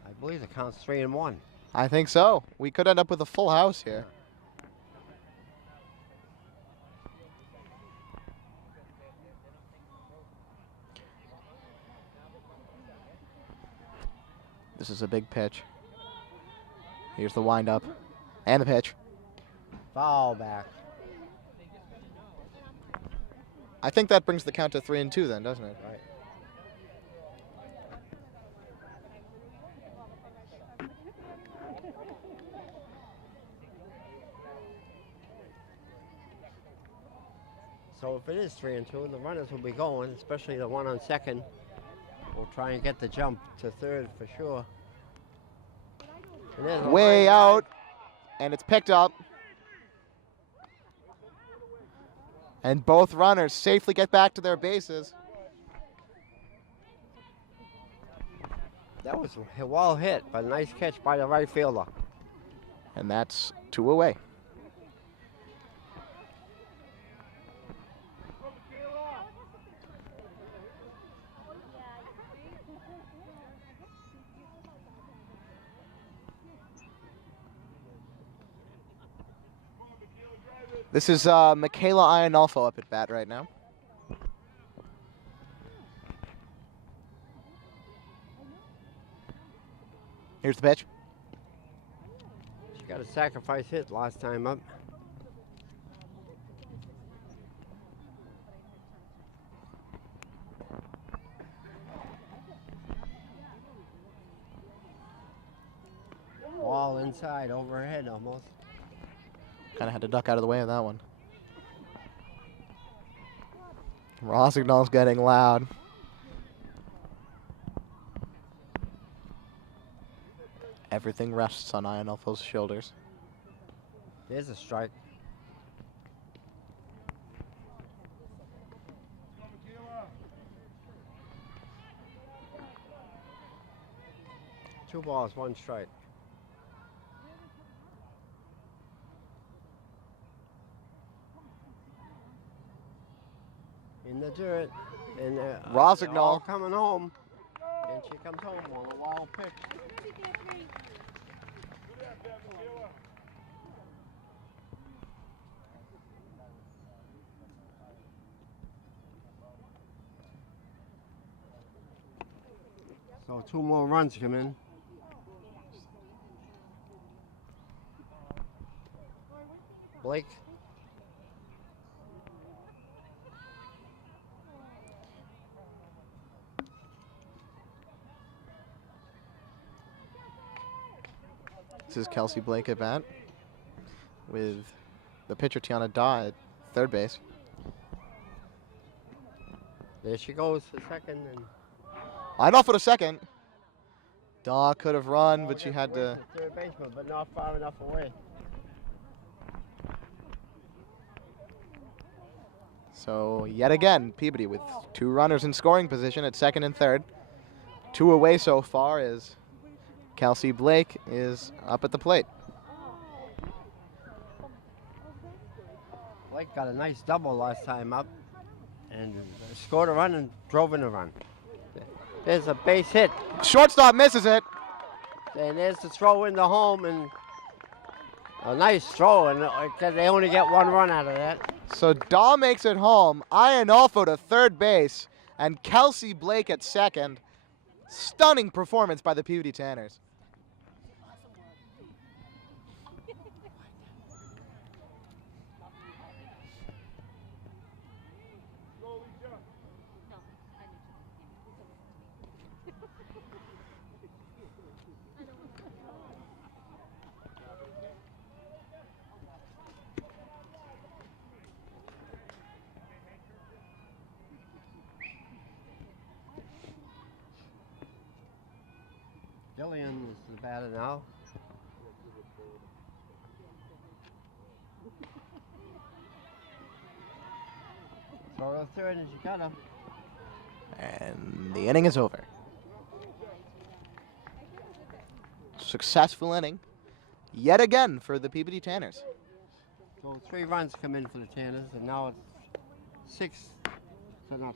I believe the count's 3-1. I think so. We could end up with a full house here. This is a big pitch. Here's the windup and the pitch. Foul back. I think that brings the count to 3-2 then, doesn't it? Right. So if it is 3-2, the runners will be going, especially the one on second. We'll try and get the jump to third for sure. And there's a Way line out, drive. and it's picked up. And both runners safely get back to their bases. That was well hit, but a nice catch by the right fielder. And that's 2 away. This is Michaela Ianolfo up at bat right now. Here's the pitch. She got a sacrifice hit last time up. Ball inside, overhead almost. Kind of had to duck out of the way of that one. Rossignol's getting loud. Everything rests on Ianolfo's shoulders. There's a strike. Two balls, one strike. In the dirt, and Rossignol. all coming home, and she comes home on a wild pitch. So 2 more runs come in. Blake. This is Kelsey Blake at bat with the pitcher Tiana Daw at third base. There she goes for second, and Ianolfo to second. Daw could have run, but she had away to. from third baseman, but not far enough away. So yet again, Peabody with 2 runners in scoring position at second and third. 2 away so far as Kelsey Blake is up at the plate. Blake got a nice double last time up, and scored a run and drove in a run. There's a base hit, Shortstop misses it. and there's the throw into home, and a nice throw, and they only get 1 run out of that. So Daw makes it home. Ianolfo to third base, and Kelsey Blake at second. Stunning performance by the Peabody Tanners. Jillian is the batter now. Throw to third, and she got him. And the inning is over. Successful inning yet again for the Peabody Tanners. So 3 runs come in for the Tanners, and now it's 6-0.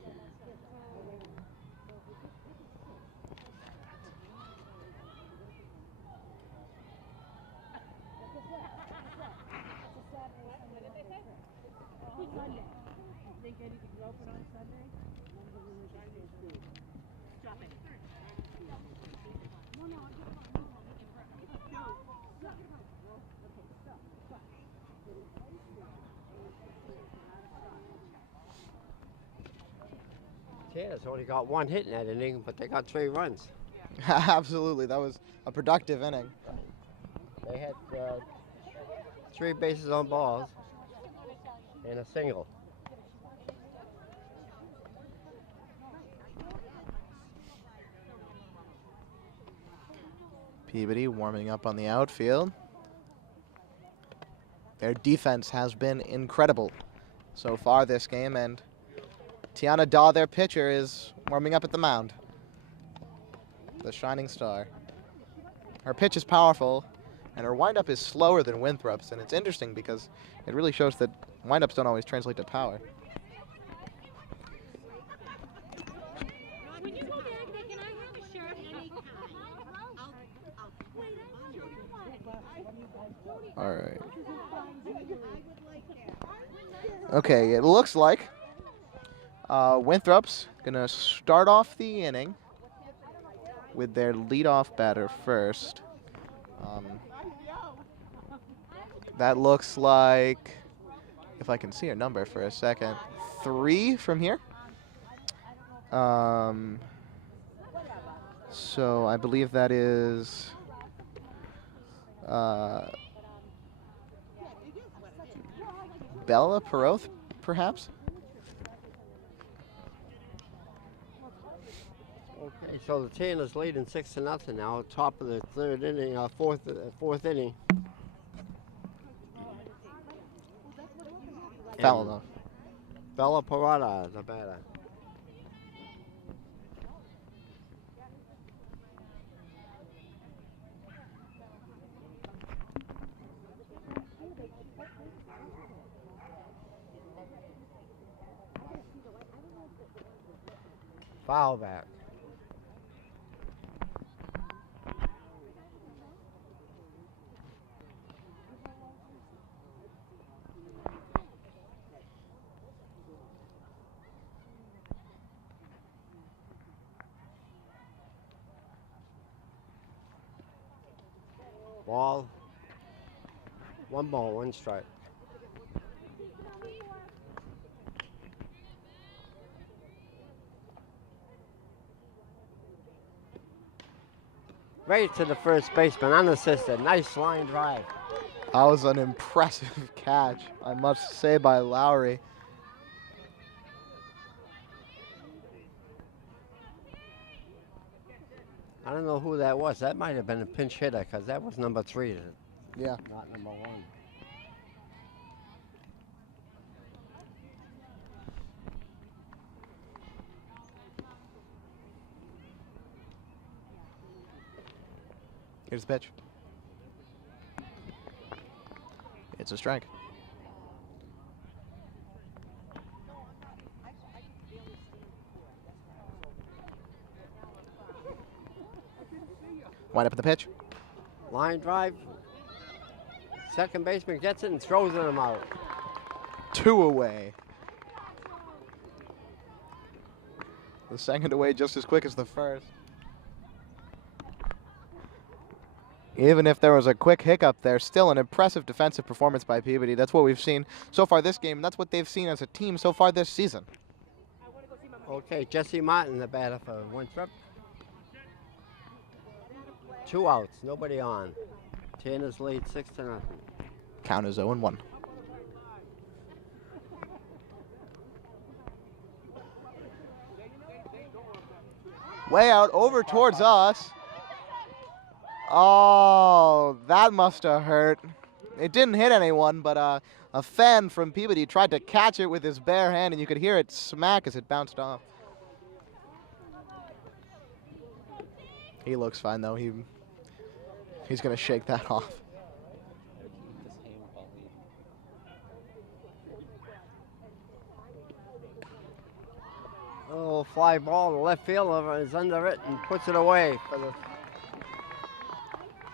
Tanners only got 1 hit in that inning, but they got 3 runs. Absolutely, that was a productive inning. They had 3 bases on balls and a single. Peabody warming up on the outfield. Their defense has been incredible so far this game, and Tiana Daw, their pitcher, is warming up at the mound. The shining star. Her pitch is powerful, and her windup is slower than Winthrop's, and it's interesting because it really shows that windups don't always translate to power. All right. Okay, it looks like Winthrop's gonna start off the inning with their leadoff batter first. That looks like, if I can see her number for a second, 3 from here. So I believe that is Bella Peroth, perhaps? Okay, so the Tana's leading 6-0 now, top of the third inning, fourth inning. Foul though. Bella Parada, the batter. Foul back. Ball. 1 ball, 1 strike. Right to the first baseman, unassisted. Nice line drive. That was an impressive catch, I must say, by Lowry. I don't know who that was. That might have been a pinch hitter because that was number 3, Yeah. not number 1. Here's the pitch. It's a strike. Wind up at the pitch. Line drive. Second baseman gets it and throws him out. 2 away. The second away just as quick as the first. Even if there was a quick hiccup there, still an impressive defensive performance by Peabody. That's what we've seen so far this game, and that's what they've seen as a team so far this season. Okay, Jesse Martin, the batter for Winthrop. 2 outs, nobody on. Tanner's lead 6-0. Count is 0-1. Way out over towards us. Oh, that must have hurt. It didn't hit anyone, but a fan from Peabody tried to catch it with his bare hand, and you could hear it smack as it bounced off. He looks fine, though. He's going to shake that off. Oh, fly ball. The left fielder is under it and puts it away for the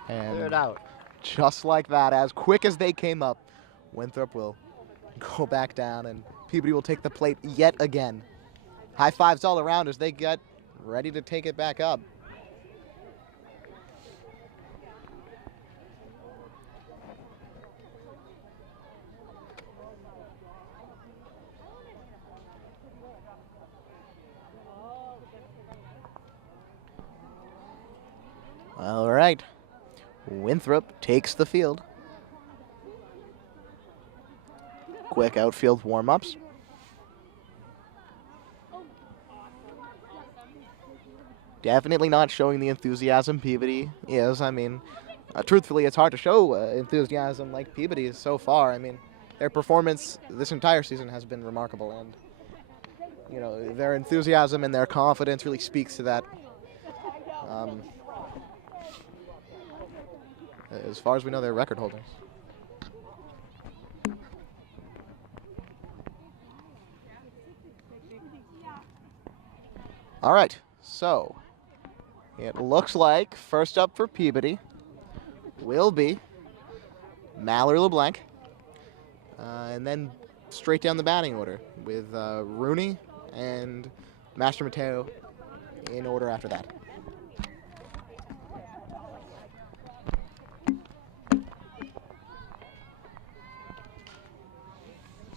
And third out. just like that, as quick as they came up, Winthrop will go back down, and Peabody will take the plate yet again. High fives all around as they get ready to take it back up. All right. Winthrop takes the field. Quick outfield warm-ups. Definitely not showing the enthusiasm Peabody is. I mean, truthfully, it's hard to show enthusiasm like Peabody so far. I mean, their performance this entire season has been remarkable, and you know, their enthusiasm and their confidence really speaks to that. As far as we know, they're record holders. All right, so it looks like first up for Peabody will be Mallory LeBlanc, and then straight down the batting order with Rooney and Master Mateo in order after that.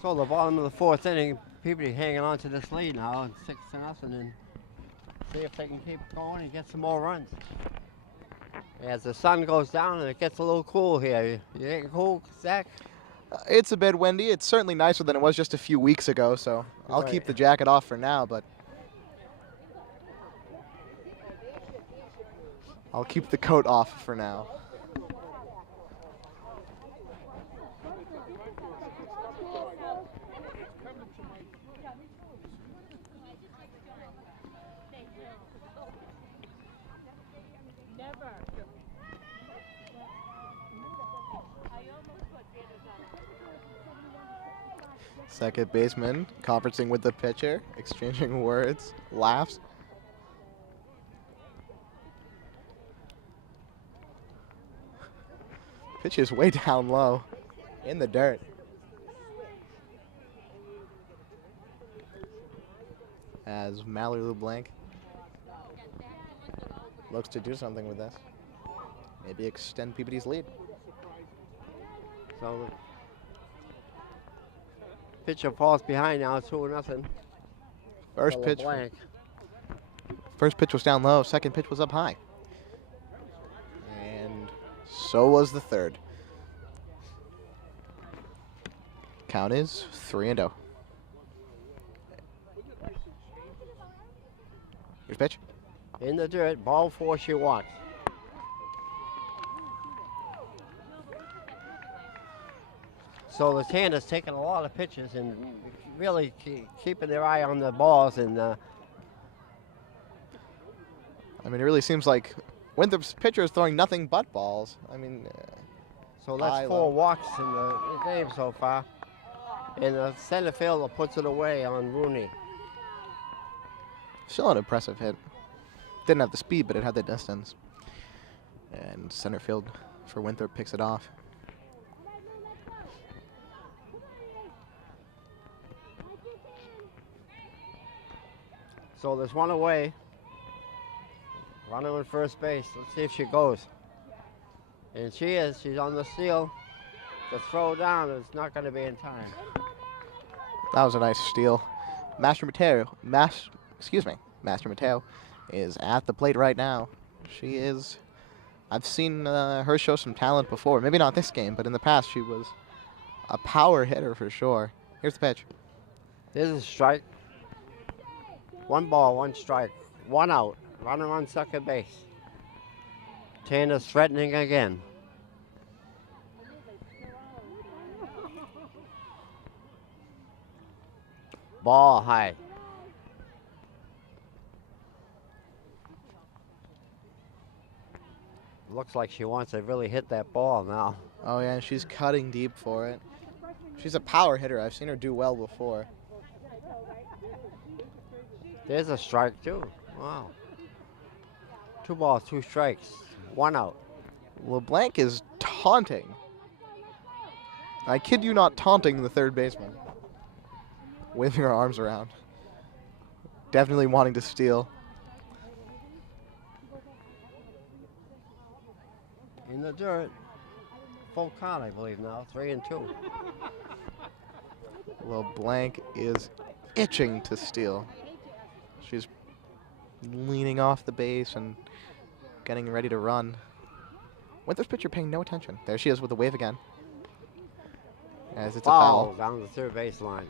So the bottom of the fourth inning, Peabody hanging on to this lead now, and 6-0, and see if they can keep going and get some more runs. As the sun goes down and it gets a little cool here. You getting cool, Zach? It's a bit windy. It's certainly nicer than it was just a few weeks ago, so I'll keep the jacket off for now, but I'll keep the coat off for now. Second baseman conferencing with the pitcher, exchanging words, laughs. Pitch is way down low in the dirt. As Mallory LeBlanc looks to do something with this. Maybe extend Peabody's lead. So the pitcher falls behind now, 2-0. First pitch was down low. Second pitch was up high. And so was the third. Count is 3-0. Here's pitch. In the dirt, ball 4, she walks. So the Tanner's taking a lot of pitches and really keeping their eye on the balls. And I mean, it really seems like Winthrop's pitcher is throwing nothing but balls. I mean, so that's 4 walks in the game so far. And the center fielder puts it away on Rooney. Still an impressive hit. Didn't have the speed, but it had the distance. And center field for Winthrop picks it off. So there's one away. Runner on first base. Let's see if she goes. And she is. She's on the steal. The throw down is not going to be in time. That was a nice steal. Master Mateo is at the plate right now. She is. I've seen her show some talent before. Maybe not this game, but in the past she was a power hitter for sure. Here's the pitch. There's a strike. 1 ball, 1 strike. 1 out. Runner on second base. Tanner's threatening again. Ball high. Looks like she wants to really hit that ball now. Oh yeah, and she's cutting deep for it. She's a power hitter. I've seen her do well before. There's a strike too. Wow. 2 balls, 2 strikes. 1 out. LeBlanc is taunting. I kid you not, taunting the third baseman. Waving her arms around. Definitely wanting to steal. In the dirt. Full count, I believe now. 3-2. LeBlanc is itching to steal. She's leaning off the base and getting ready to run. Winthrop's pitcher paying no attention. There she is with the wave again. As it's a foul. Down the third baseline.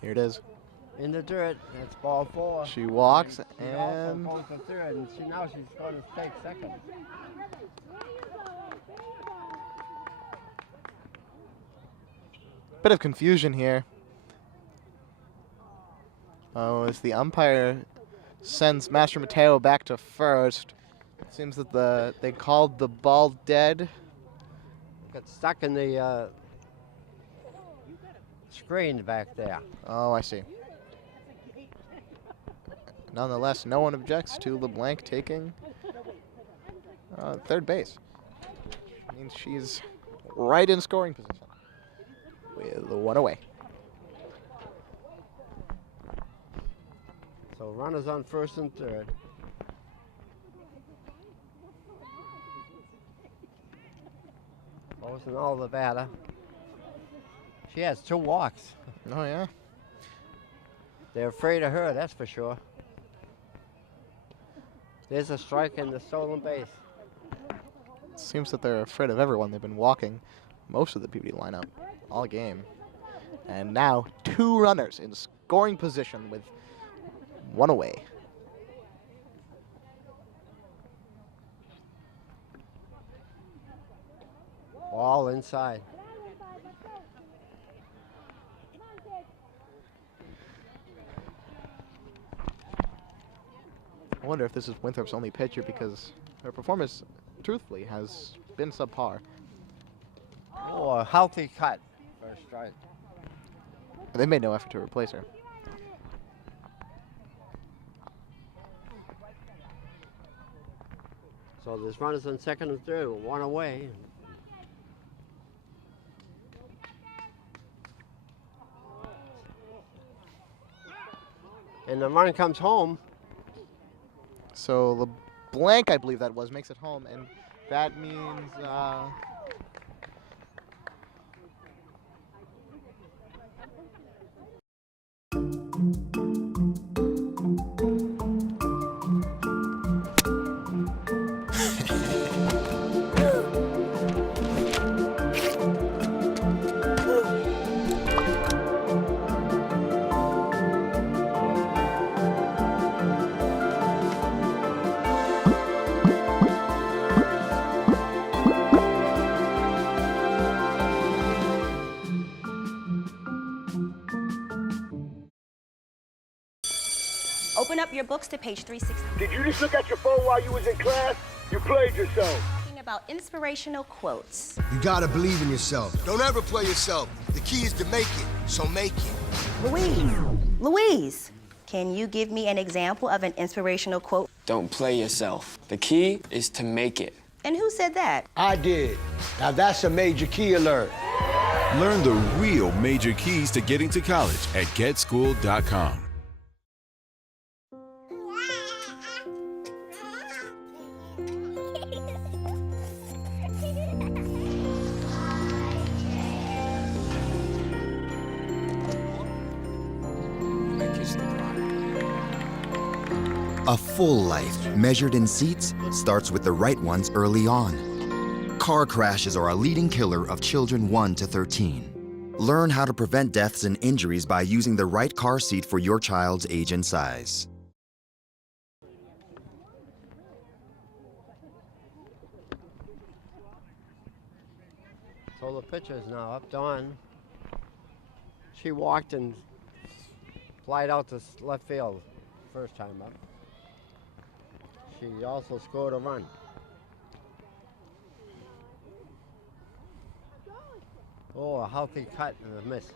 Here it is. In the dirt. That's ball 4. She walks She and also goes to third, and now she's going to take second. bit of confusion here. Oh, as the umpire sends Master Mateo back to first. It seems that they called the ball dead. Got stuck in the screen back there. Oh, I see. Nonetheless, no one objects to LeBlanc taking third base. Means she's right in scoring position with 1 away. So runners on first and third. Posing all the batter. She has 2 walks. Oh, yeah? They're afraid of her, that's for sure. There's a strike and the stolen base. Seems that they're afraid of everyone. They've been walking most of the Peabody lineup all game. And now 2 runners in scoring position with 1 away. All inside. I wonder if this is Winthrop's only pitcher because her performance, truthfully, has been subpar. Oh, a healthy cut for a strike. They made no effort to replace her. So there's runners on second and third, 1 away. And the run comes home. So LeBlanc, I believe that was, makes it home, and that means Open up your books to page 360. Did you just look at your phone while you was in class? You played yourself. Talking about inspirational quotes. You gotta believe in yourself. Don't ever play yourself. The key is to make it, so make it. Louise, can you give me an example of an inspirational quote? Don't play yourself. The key is to make it. And who said that? I did. Now that's a major key alert. Learn the real major keys to getting to college at getschool.com. A full life, measured in seats, starts with the right ones early on. Car crashes are a leading killer of children 1 to 13. Learn how to prevent deaths and injuries by using the right car seat for your child's age and size. So the pitcher is now up. Dawn. She walked and flied out to left field first time up. She also scored a run. Oh, a healthy cut and a miss.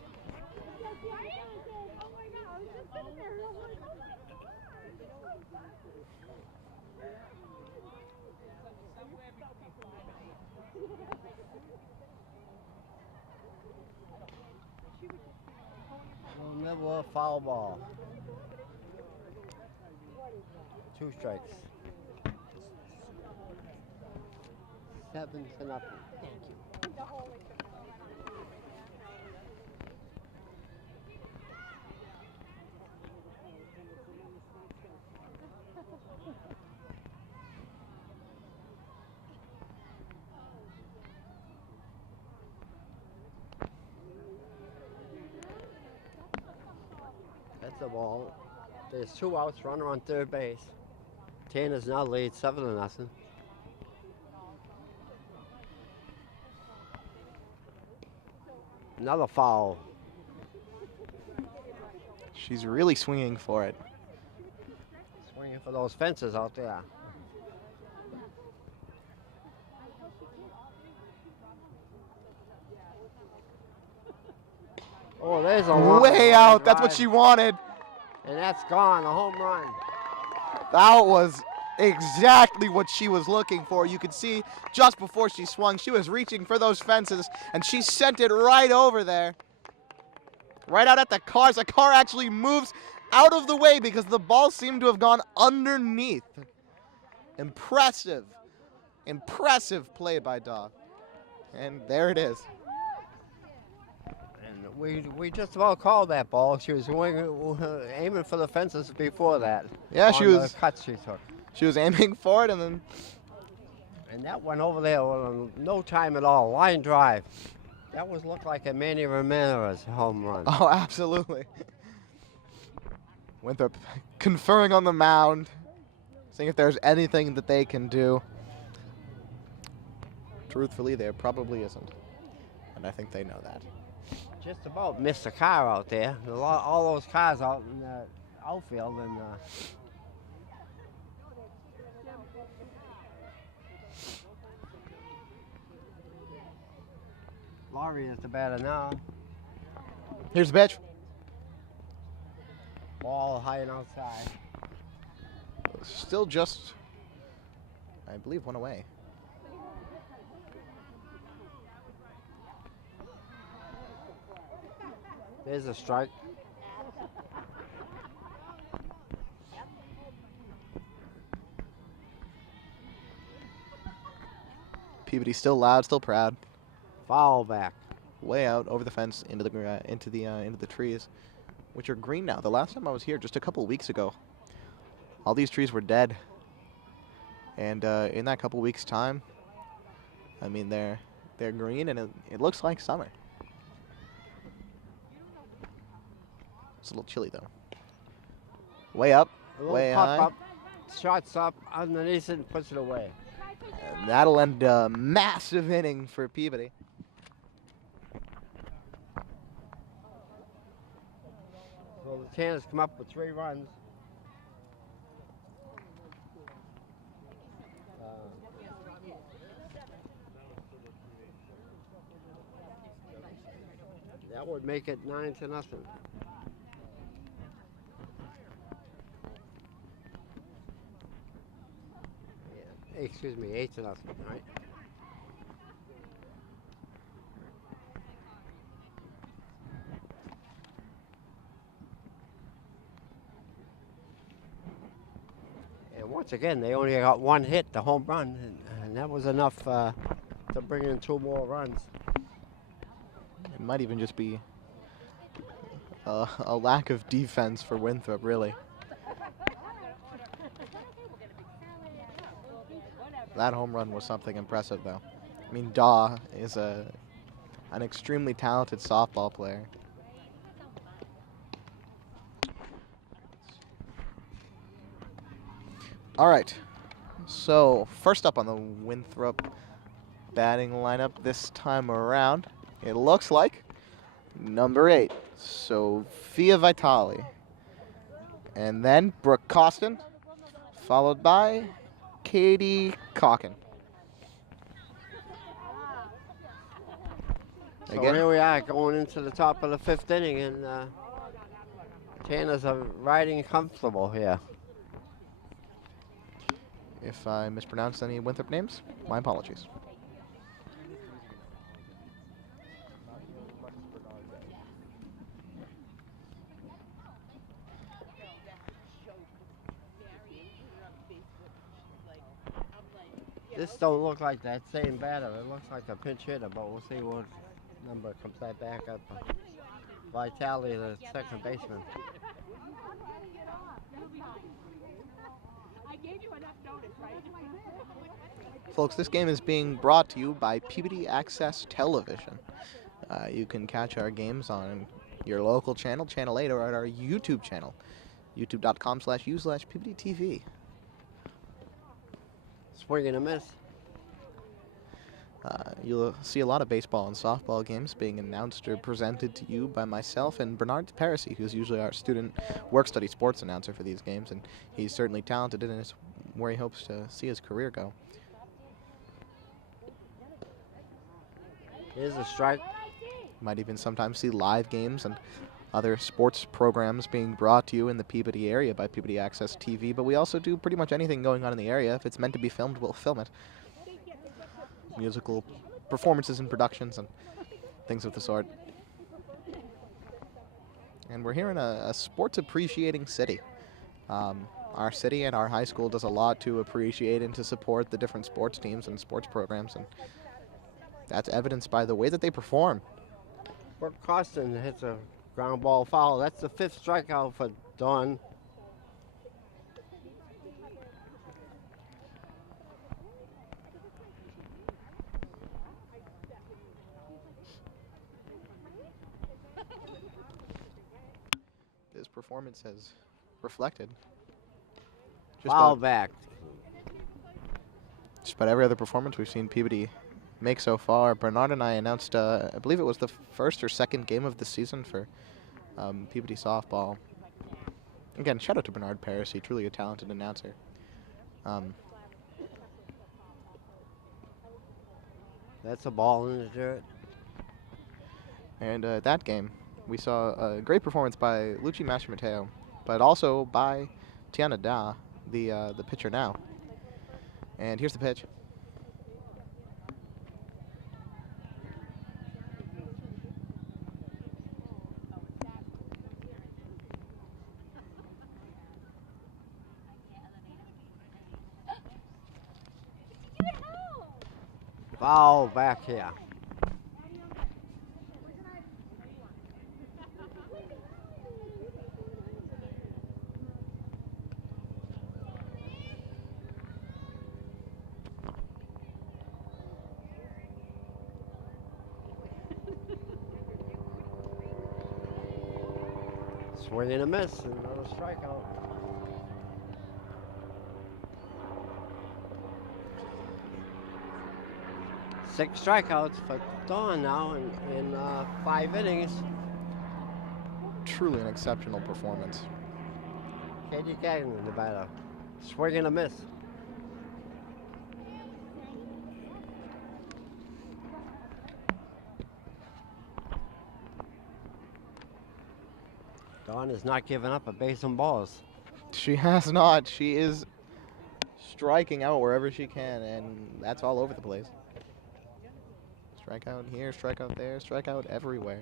Middle of foul ball. 2 strikes. 7 to nothing. gets the ball. There's 2 outs, runner on third base. Tanner's now lead 7-0. Another foul. She's really swinging for it. Swinging for those fences out there. Oh, there's a way out. That's what she wanted. And that's gone, a home run. That was exactly what she was looking for. You could see just before she swung, she was reaching for those fences, and she sent it right over there. Right out at the cars. The car actually moves out of the way because the ball seemed to have gone underneath. Impressive. Impressive play by Daw. And there it is. And we just about called that ball. She was aiming for the fences before that. Yeah, she was. The cuts she took. She was aiming for it, and then. And that went over there with no time at all. Line drive. That looked like a Manny Ramirez home run. Oh, absolutely. Winthrop conferring on the mound, seeing if there's anything that they can do. Truthfully, there probably isn't. And I think they know that. Just about missed a car out there. All those cars out in the outfield. And Laurie is the batter now. Here's the pitch. Ball high and outside. Still just, I believe, one away. There's a strike. Peabody still loud, still proud. Foul back. Way out over the fence into the trees, which are green now. The last time I was here, just a couple weeks ago, all these trees were dead. And in that couple weeks' time, I mean they're green, and it looks like summer. It's a little chilly though. Way up, way high. Up, shots up underneath it and puts it away. And that'll end a massive inning for Peabody. So the Tanners come up with 3 runs. That would make it 9-0. Excuse me, 8-0, right? And once again, they only got 1 hit, the home run, and that was enough to bring in 2 more runs. It might even just be a lack of defense for Winthrop, really. That home run was something impressive, though. I mean, Daw is an extremely talented softball player. All right. So first up on the Winthrop batting lineup this time around, it looks like number 8, Sophia Vitale. And then Brooke Costin, followed by Katie Calkin. So here we are going into the top of the 5th inning, and Tanners are riding comfortable here. If I mispronounced any Winthrop names, my apologies. This don't look like that same batter. It looks like a pinch hitter, but we'll see what number comes that back up. Vitale, the second baseman. Folks, this game is being brought to you by Peabody Access Television. You can catch our games on your local channel, Channel 8, or at our YouTube channel, youtube.com/u/Peabody TV. Swing and a miss. You'll see a lot of baseball and softball games being announced or presented to you by myself and Bernard Parisi, who's usually our student work-study sports announcer for these games, and he's certainly talented and is where he hopes to see his career go. Here's a strike. Might even sometimes see live games and other sports programs being brought to you in the Peabody area by Peabody Access TV, but we also do pretty much anything going on in the area. If it's meant to be filmed, we'll film it. Musical performances and productions and things of the sort. And we're here in a sports appreciating city. Our city and our high school does a lot to appreciate and to support the different sports teams and sports programs, and that's evidenced by the way that they perform. Brooke Costin hits a ground ball foul. That's the 5th strikeout for Dawn. His performance has reflected. Foul back. Just about every other performance we've seen Peabody make so far. Bernard and I announced, I believe it was the first or second game of the season for Peabody softball. Again, shout out to Bernard Parisi, truly a talented announcer. That's a ball in the dirt. And that game, we saw a great performance by Luci Mastromateo, but also by Tiana Da, the pitcher now. And here's the pitch. Foul back here. Swing and a miss, another strikeout. Six strikeouts for Dawn now in 5 innings. Truly an exceptional performance. Katie Gagnon, the batter. Swing and a miss. Dawn is not giving up a base on balls. She has not. She is striking out wherever she can, and that's all over the place. Strikeout here, strikeout there, strikeout everywhere.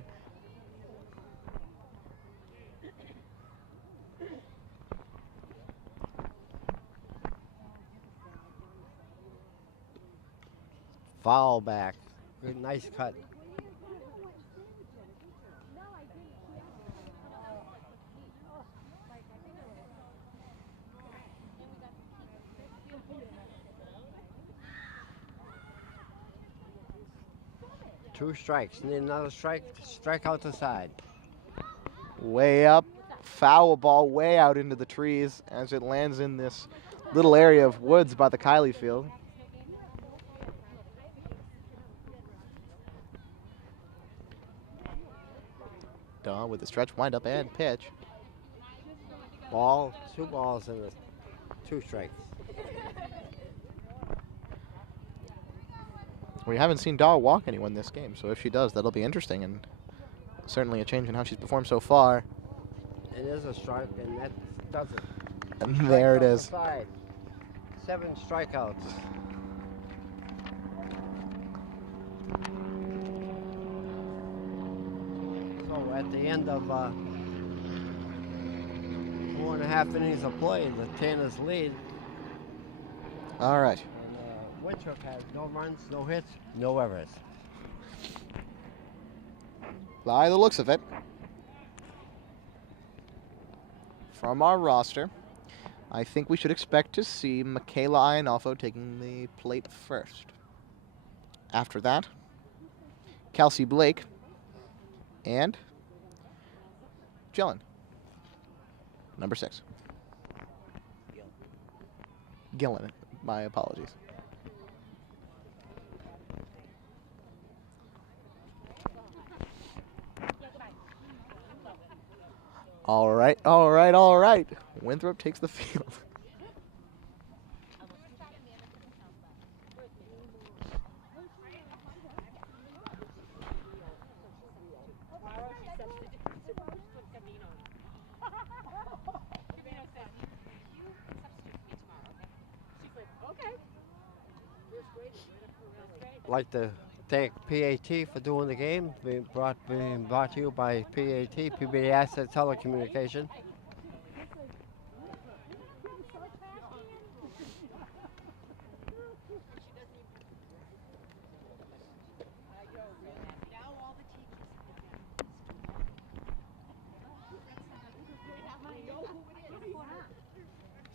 Foul back. Good, nice cut. Two strikes. Need another strike. Strike out the side. Way up. Foul ball way out into the trees as it lands in this little area of woods by the Kiley field. Dawn with the stretch windup and pitch. Ball, 2 balls and 2 strikes. We haven't seen Daw walk anyone this game, so if she does, that'll be interesting and certainly a change in how she's performed so far. It is a strike, and that does it. And there it is. 7 strikeouts. So at the end of 4.5 innings of play, the Tanners lead. All right. And Winthrop has no runs, no hits, no errors. By the looks of it, from our roster, I think we should expect to see Michaela Ianolfo taking the plate first. After that, Kelsey Blake and Gillen. Number 6. Gillen. My apologies. All right, all right, all right. Winthrop takes the field. Like to thank PAT for doing the game. Being brought to you by PAT, Peabody Asset Telecommunication.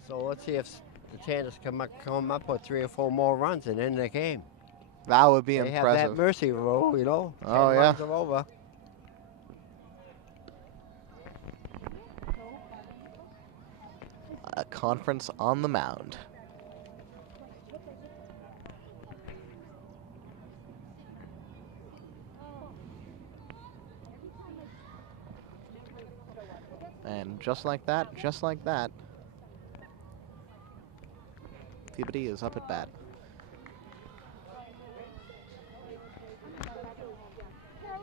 So let's see if the Tanners come up with 3 or 4 more runs and end the game. That would be they impressive. They have that mercy rule, you know. Oh, 10 yeah. runs are over. A conference on the mound. And just like that, Peabody is up at bat.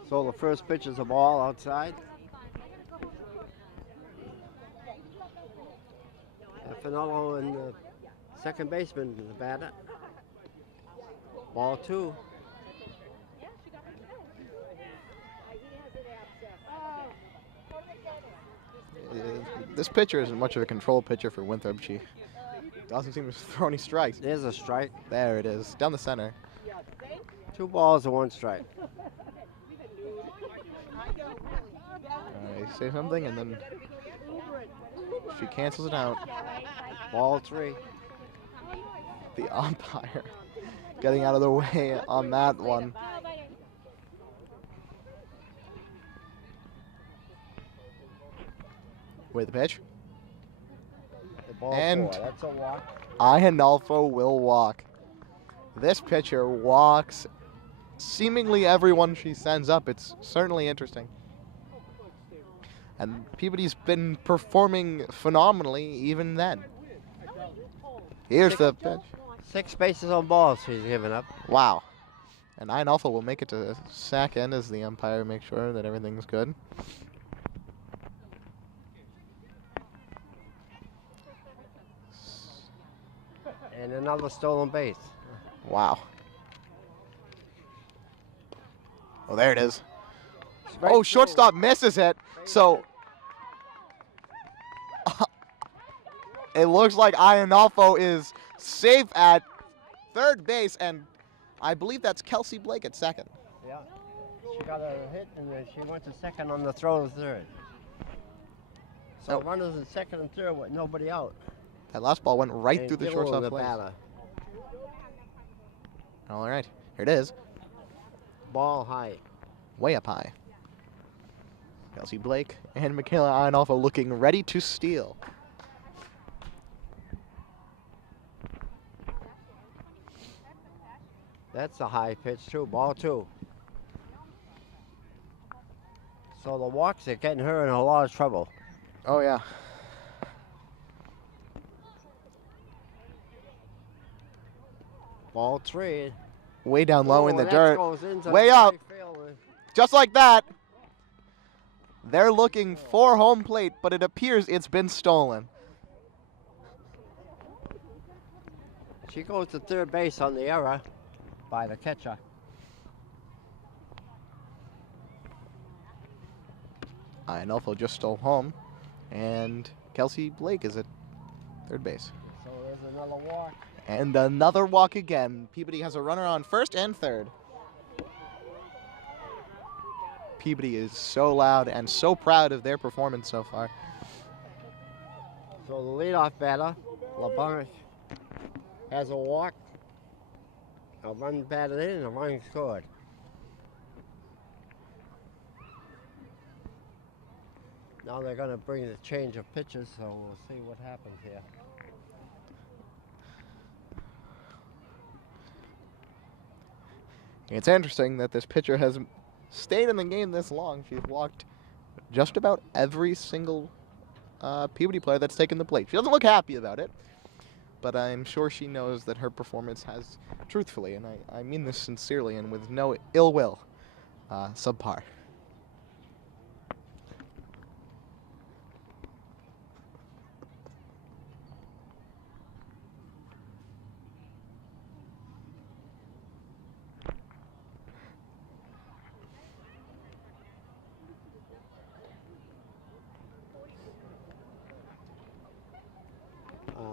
So the first pitch is a ball outside. And Finello and the second baseman is the batter. Ball 2. This pitcher isn't much of a control pitcher for Winthrop. She doesn't seem to throw any strikes. There's a strike. There it is, down the center. 2 balls and 1 strike. I say something and then she cancels it out. Ball 3. The umpire getting out of the way on that one. Wait, the pitch. The ball and 4. That's a walk. Ianolfo will walk. This pitcher walks seemingly everyone she sends up. It's certainly interesting. And Peabody's been performing phenomenally even then. Here's the pitch. 6 bases on balls she's given up. Wow. And Ianolfo will make it to second as the umpire makes sure that everything's good. And another stolen base. Wow. Oh, there it is. Strike Oh, shortstop misses it. So it looks like Ianolfo is safe at third base, and I believe that's Kelsey Blake at second. Yeah. She got a hit, and then she went to second on the throw to third. So runners in second and third with nobody out. That last ball went right And through the Gillen shortstop's the legs. batter. All right, here it is. Ball high. Way up high. Kelsey Blake and Michaela Ianolfo looking ready to steal. That's a high pitch too. Ball 2. So the walks are getting her in a lot of trouble. Oh, yeah. Ball 3. Way down low in the that dirt. goes into Way the up. right field. Just like that. They're looking for home plate, but it appears it's been stolen. She goes to third base on the error by the catcher. Ianolfo just stole home, and Kelsey Blake is at third base. So there's another walk. And another walk again. Peabody has a runner on first and third. Peabody is so loud and so proud of their performance so far. So the leadoff batter, LeBlanc, has a walk, a run batted in, and a run scored. Now they're going to bring the change of pitches, so we'll see what happens here. It's interesting that this pitcher has stayed in the game this long. She's walked just about every single Peabody player that's taken the plate. She doesn't look happy about it, but I'm sure she knows that her performance has, truthfully, and I mean this sincerely and with no ill will, subpar.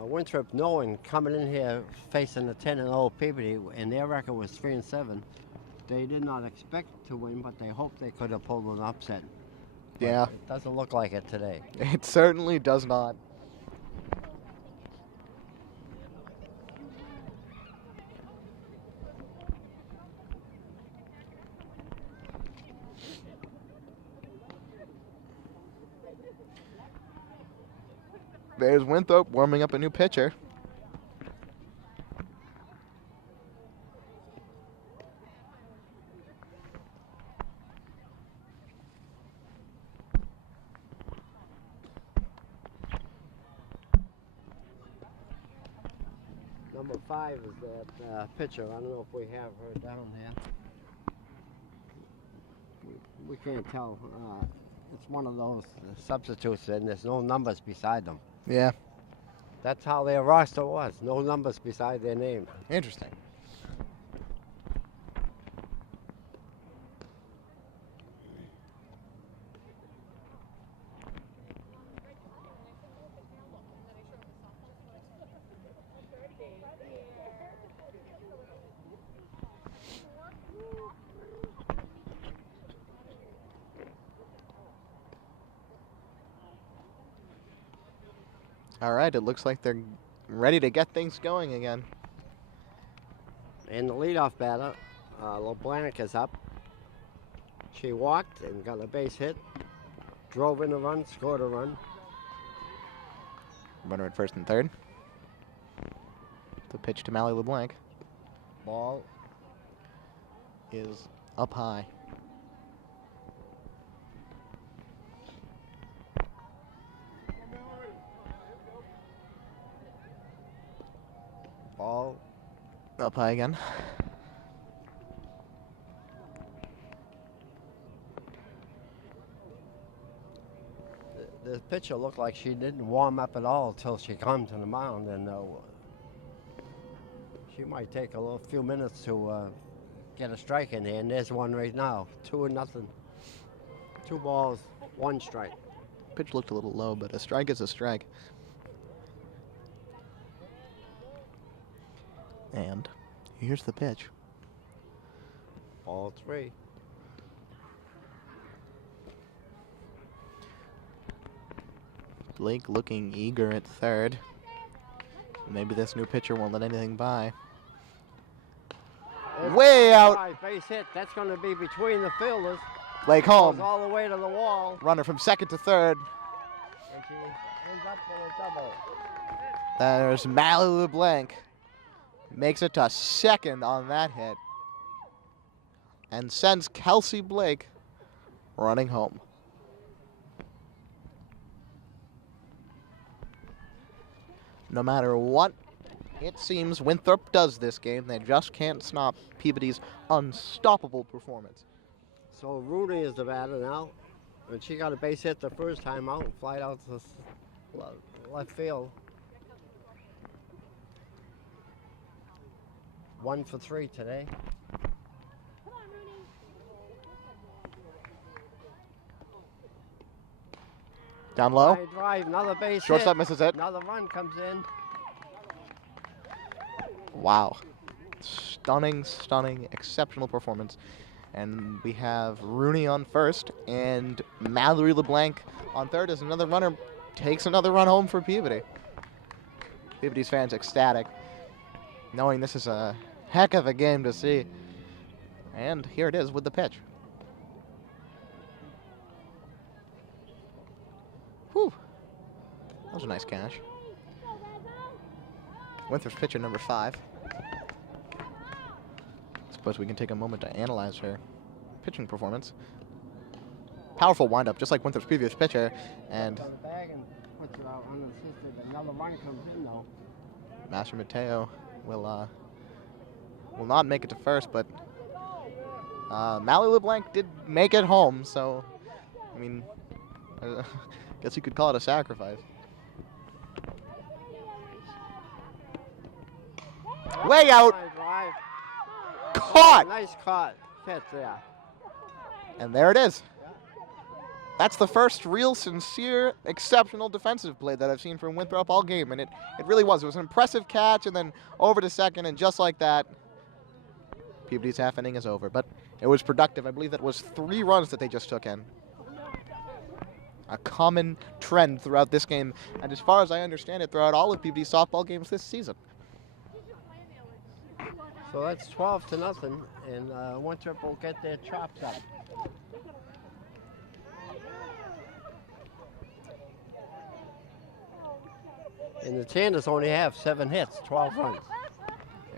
Winthrop, knowing coming in here facing the 10-0 Peabody, and their record was 3-7. They did not expect to win, but they hoped they could have pulled an upset. But yeah, it doesn't look like it today. It certainly does not. There's Winthrop warming up a new pitcher. Number 5 is that pitcher. I don't know if we have her down there. We can't tell. It's one of those substitutes, and there's no numbers beside them. Yeah. That's how their roster was. No numbers beside their name. Interesting. All right, it looks like they're ready to get things going again. And the leadoff batter, LeBlanc, is up. She walked and got a base hit, drove in a run, scored a run. Runner at first and third. The pitch to Mallory LeBlanc. Ball is up high. Ball up high again. The pitcher looked like she didn't warm up at all till she come to the mound, and she might take a few minutes to get a strike in there, and there's one right now. 2-0. 2 balls, 1 strike. Pitch looked a little low, but a strike is a strike. And here's the pitch. Ball 3. Blake looking eager at third. Maybe this new pitcher won't let anything by. Way out. Base hit. That's going to be between the fielders. Blake home. Goes all the way to the wall. Runner from second to third. And she ends up with a double. There's Mallory LeBlanc. Makes it to second on that hit. And sends Kelsey Blake running home. No matter what it seems Winthrop does this game, they just can't stop Peabody's unstoppable performance. So Rooney is the batter now. And she got a base hit the first time out and flied out to left field. 1 for 3 today. Down low. High drive, another base Shortstop hit. misses it. Another run comes in. Wow. Stunning, stunning, exceptional performance. And we have Rooney on first and Mallory LeBlanc on third as another runner takes another run home for Peabody. Peabody's fans ecstatic, knowing this is a heck of a game to see. And here it is with the pitch. was a nice catch. Winthrop's pitcher, number 5. Suppose we can take a moment to analyze her pitching performance. Powerful windup, just like Winthrop's previous pitcher, and Master Mateo will not make it to first, but Mally LeBlanc did make it home, so I mean, I guess you could call it a sacrifice. Way out. Caught. Nice caught. Catch there. And there it is. That's the first real, sincere, exceptional defensive play that I've seen from Winthrop all game, and it really was. It was an impressive catch, and then over to second, and just like that, Peabody's half inning is over. But it was productive. I believe that was 3 runs that they just took in. A common trend throughout this game, and as far as I understand it, throughout all of Peabody's softball games this season. So that's 12-0, and Winthrop will get their chops up. And the Tanders only have 7 hits, 12 runs.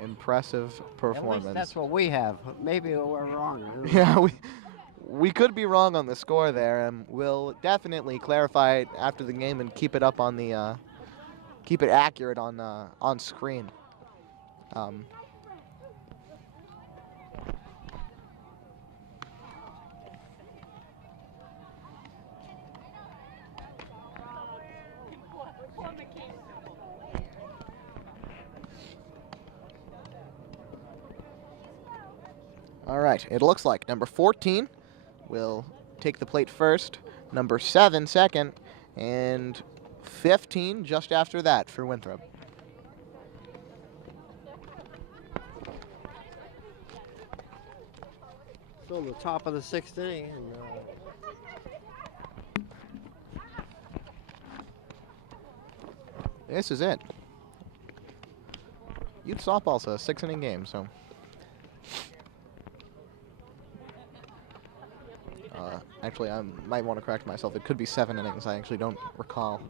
Impressive performance. At least that's what we have. Maybe we're wrong. Yeah, we could be wrong on the score there, and we'll definitely clarify it after the game and keep it up on the keep it accurate on screen. All right, it looks like number 14 will take the plate first, number 7 second, and 15 just after that for Winthrop. Still on the top of the 6th inning. And, this is it. Youth softball's a 6-inning game, so. Actually, I might want to correct myself. It could be 7 innings. I actually don't recall.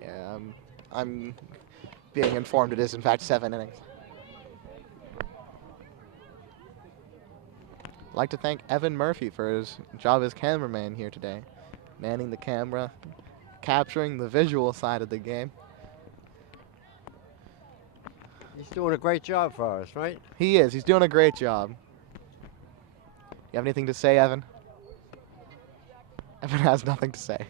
Yeah, I'm being informed it is, in fact, 7 innings. I'd like to thank Evan Murphy for his job as cameraman here today. Manning the camera, capturing the visual side of the game. he's doing a great job for us, right? He is. He's doing a great job. You have anything to say, Evan? Evan has nothing to say.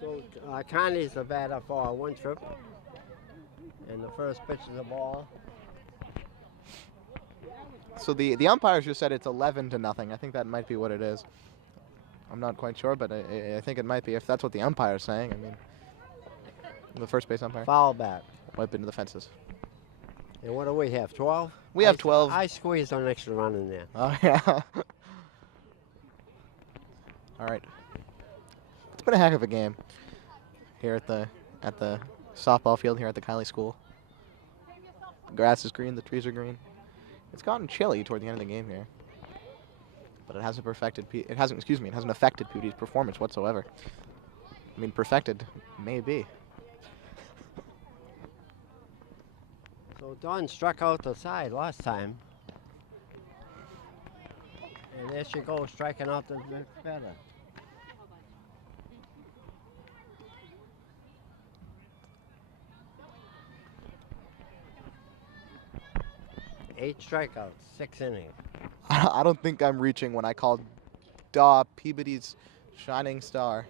So Connie's the batter for Winthrop. And the first pitch is a ball. So the umpires just said it's 11-0. I think that might be what it is. I'm not quite sure, but I think it might be if that's what the umpire's saying. I mean, the first base umpire. Foul back. Wipe into the fences. And what do we have, 12? We have 12. I squeezed an extra run in there. Oh, yeah. All right. It's been a heck of a game here at the softball field here at the Kiley School. The grass is green, the trees are green. It's gotten chilly toward the end of the game here, but it hasn't affected Peabody's performance whatsoever. I mean, perfected, maybe. So Dawn struck out the side last time, and there she goes, striking out the batter. Eight strikeouts, 6 innings. I don't think I'm reaching when I call Daw Peabody's shining star.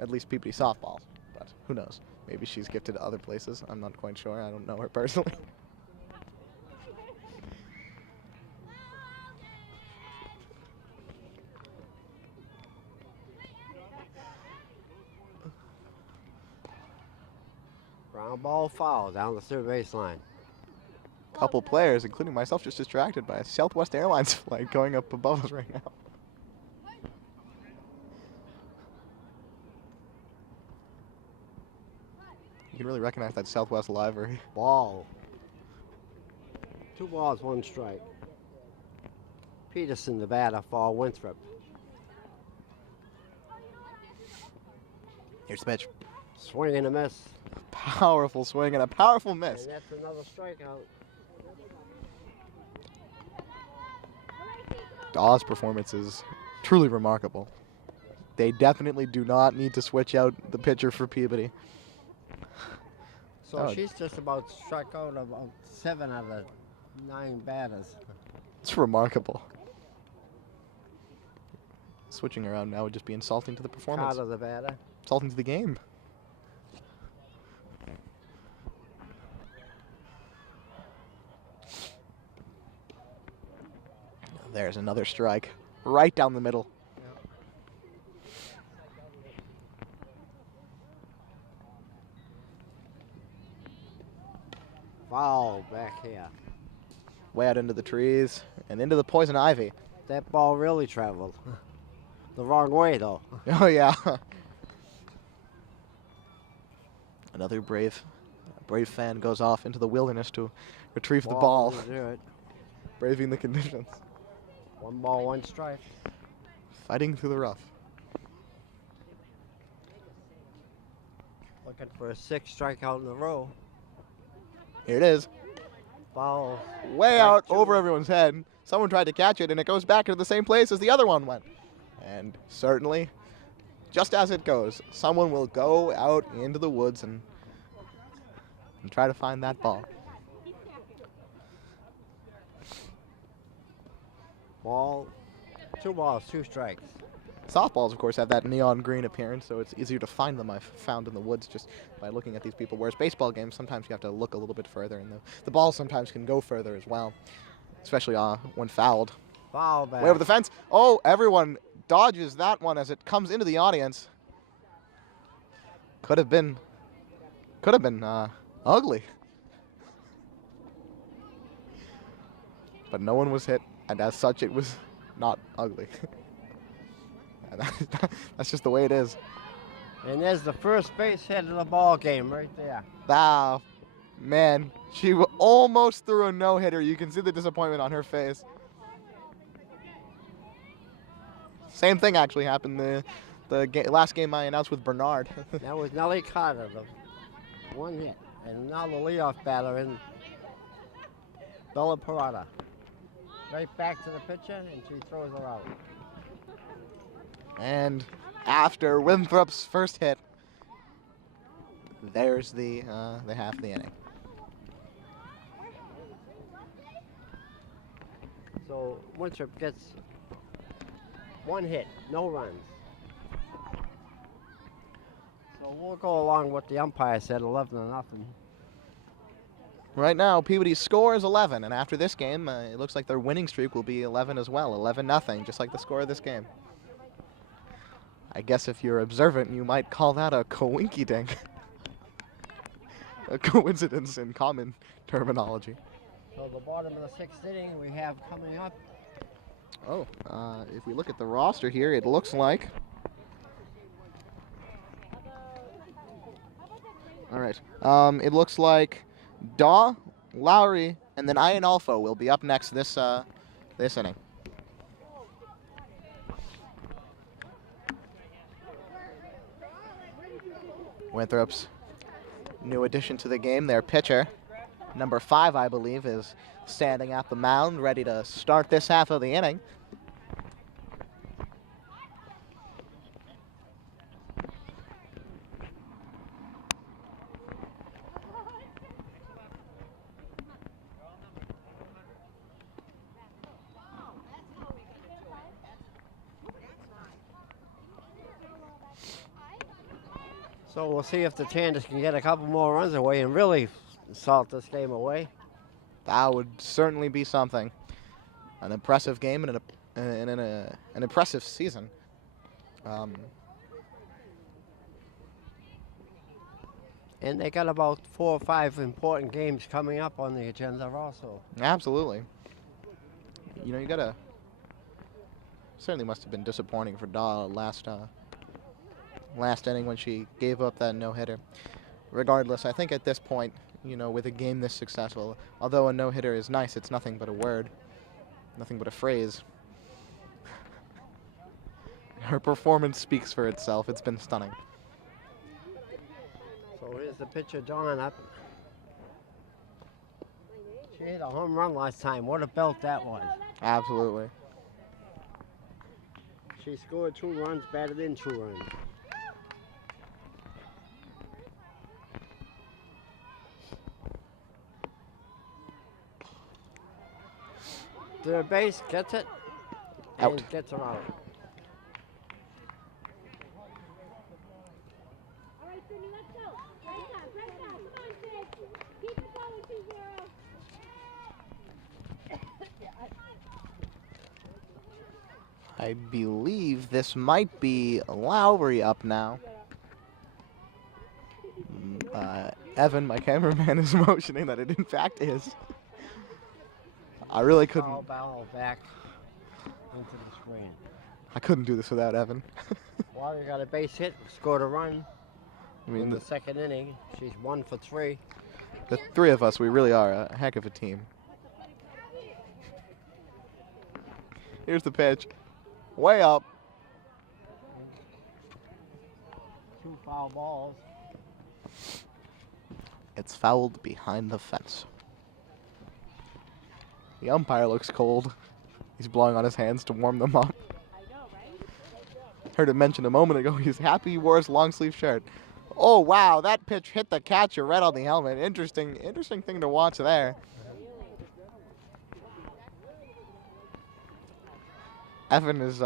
At least Peabody softball, but who knows? Maybe she's gifted to other places. I'm not quite sure. I don't know her personally. Ground ball foul down the third baseline. Couple players, including myself, just distracted by a Southwest Airlines flight going up above us right now. can really recognize that Southwest livery. Ball. 2 balls, 1 strike. Peterson, the batter for Winthrop. Here's the pitch. Swing and a miss. Powerful swing and a powerful miss. And that's another strikeout. Dawes' performance is truly remarkable. They definitely do not need to switch out the pitcher for Peabody. So she's just about struck out about 7 out of 9 batters. It's remarkable. Switching around now would just be insulting to the performance. Carter, the batter. Insulting to the game. There's another strike right down the middle. Foul back here. Way out into the trees and into the poison ivy. That ball really traveled. The wrong way, though. Oh, yeah. Another brave fan goes off into the wilderness to retrieve the ball. To do it. Braving the conditions. 1 ball, 1 strike. Fighting through the rough. Looking for a 6th strikeout in a row. Here it is. Foul. Way out over everyone's head. Someone tried to catch it, and it goes back into the same place as the other one went. And certainly, just as it goes, someone will go out into the woods and try to find that ball. Ball. 2 balls, 2 strikes. Softballs, of course, have that neon green appearance, so it's easier to find them. I've found in the woods just by looking at these people. Whereas baseball games, sometimes you have to look a little bit further, and the ball sometimes can go further as well, especially when fouled. Foul back. Way over the fence. Oh, everyone dodges that one as it comes into the audience. Could have been ugly. But no one was hit, and as such, it was not ugly. That's just the way it is. And there's the first base hit of the ball game right there. Wow, man, she almost threw a no-hitter. You can see the disappointment on her face. Same thing actually happened the last game I announced with Bernard. That was Nellie Carter, the 1 hit. And now the leadoff batter in Bella Parada. Right back to the pitcher, and she throws her out. And after Winthrop's first hit, there's the half of the inning. So Winthrop gets 1 hit, no runs. So we'll go along with the umpire said, 11-0. Right now, Peabody's score is 11, and after this game, it looks like their winning streak will be 11 as well, 11-0, just like the score of this game. I guess if you're observant, you might call that a coinky-dink. A coincidence in common terminology. So the bottom of the 6th inning we have coming up. Oh, if we look at the roster here, it looks like... All right. It looks like Daw, Lowry, and then Ian Alfo will be up next this inning. Winthrop's new addition to the game, their pitcher, number 5, I believe, is standing at the mound, ready to start this half of the inning. So we'll see if the Tanders can get a couple more runs away and really salt this game away. That would certainly be something. An impressive game and an impressive season. And they got about 4 or 5 important games coming up on the agenda also. Absolutely. You know, you gotta... Certainly must have been disappointing for Daw last inning when she gave up that no-hitter. regardless, I think at this point, you know, with a game this successful, although a no-hitter is nice, it's nothing but a word, nothing but a phrase. Her performance speaks for itself. It's been stunning. So here's the pitcher, Dawn, up. She hit a home run last time. What a belt that was. Absolutely. She scored 2 runs, batted in 2 runs. Third base, gets it, Out. and gets her out. I believe this might be Lowry up now. Evan, my cameraman, is motioning that it in fact is. I really couldn't. Foul ball back into the screen. I couldn't do this without Evan. Lowry got a base hit, scored a run. I mean, in the second inning, she's 1 for 3. the 3 of us, we really are a heck of a team. Here's the pitch. Way up. 2 foul balls. It's fouled behind the fence. The umpire looks cold. He's blowing on his hands to warm them up. Heard him mention a moment ago he's happy he wore his long sleeve shirt. Oh wow, that pitch hit the catcher right on the helmet. Interesting thing to watch there. Evan is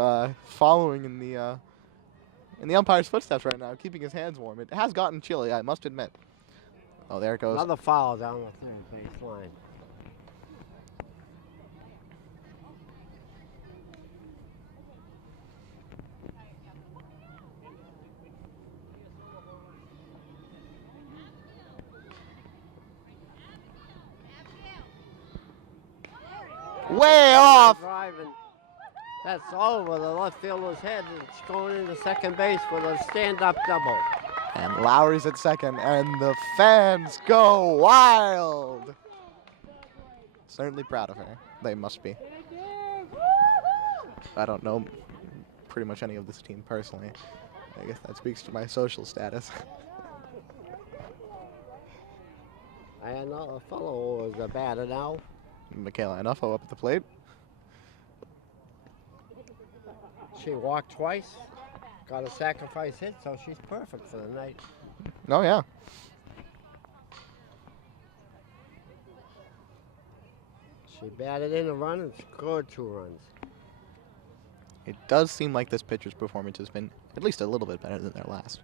following in the umpire's footsteps right now, keeping his hands warm. It has gotten chilly, I must admit. Oh, there it goes. Another foul down the third base line. Way off. Driving. That's over the left fielder's head. It's going into second base with a stand-up double. And Lowry's at second, and the fans go wild. Certainly proud of her. They must be. I don't know pretty much any of this team personally. I guess that speaks to my social status. And another fellow is a batter now. Michaela Anuffo up at the plate. She walked twice, got a sacrifice hit, so she's perfect for the night. Oh, yeah. She batted in a run and scored 2 runs. It does seem like this pitcher's performance has been at least a little bit better than their last.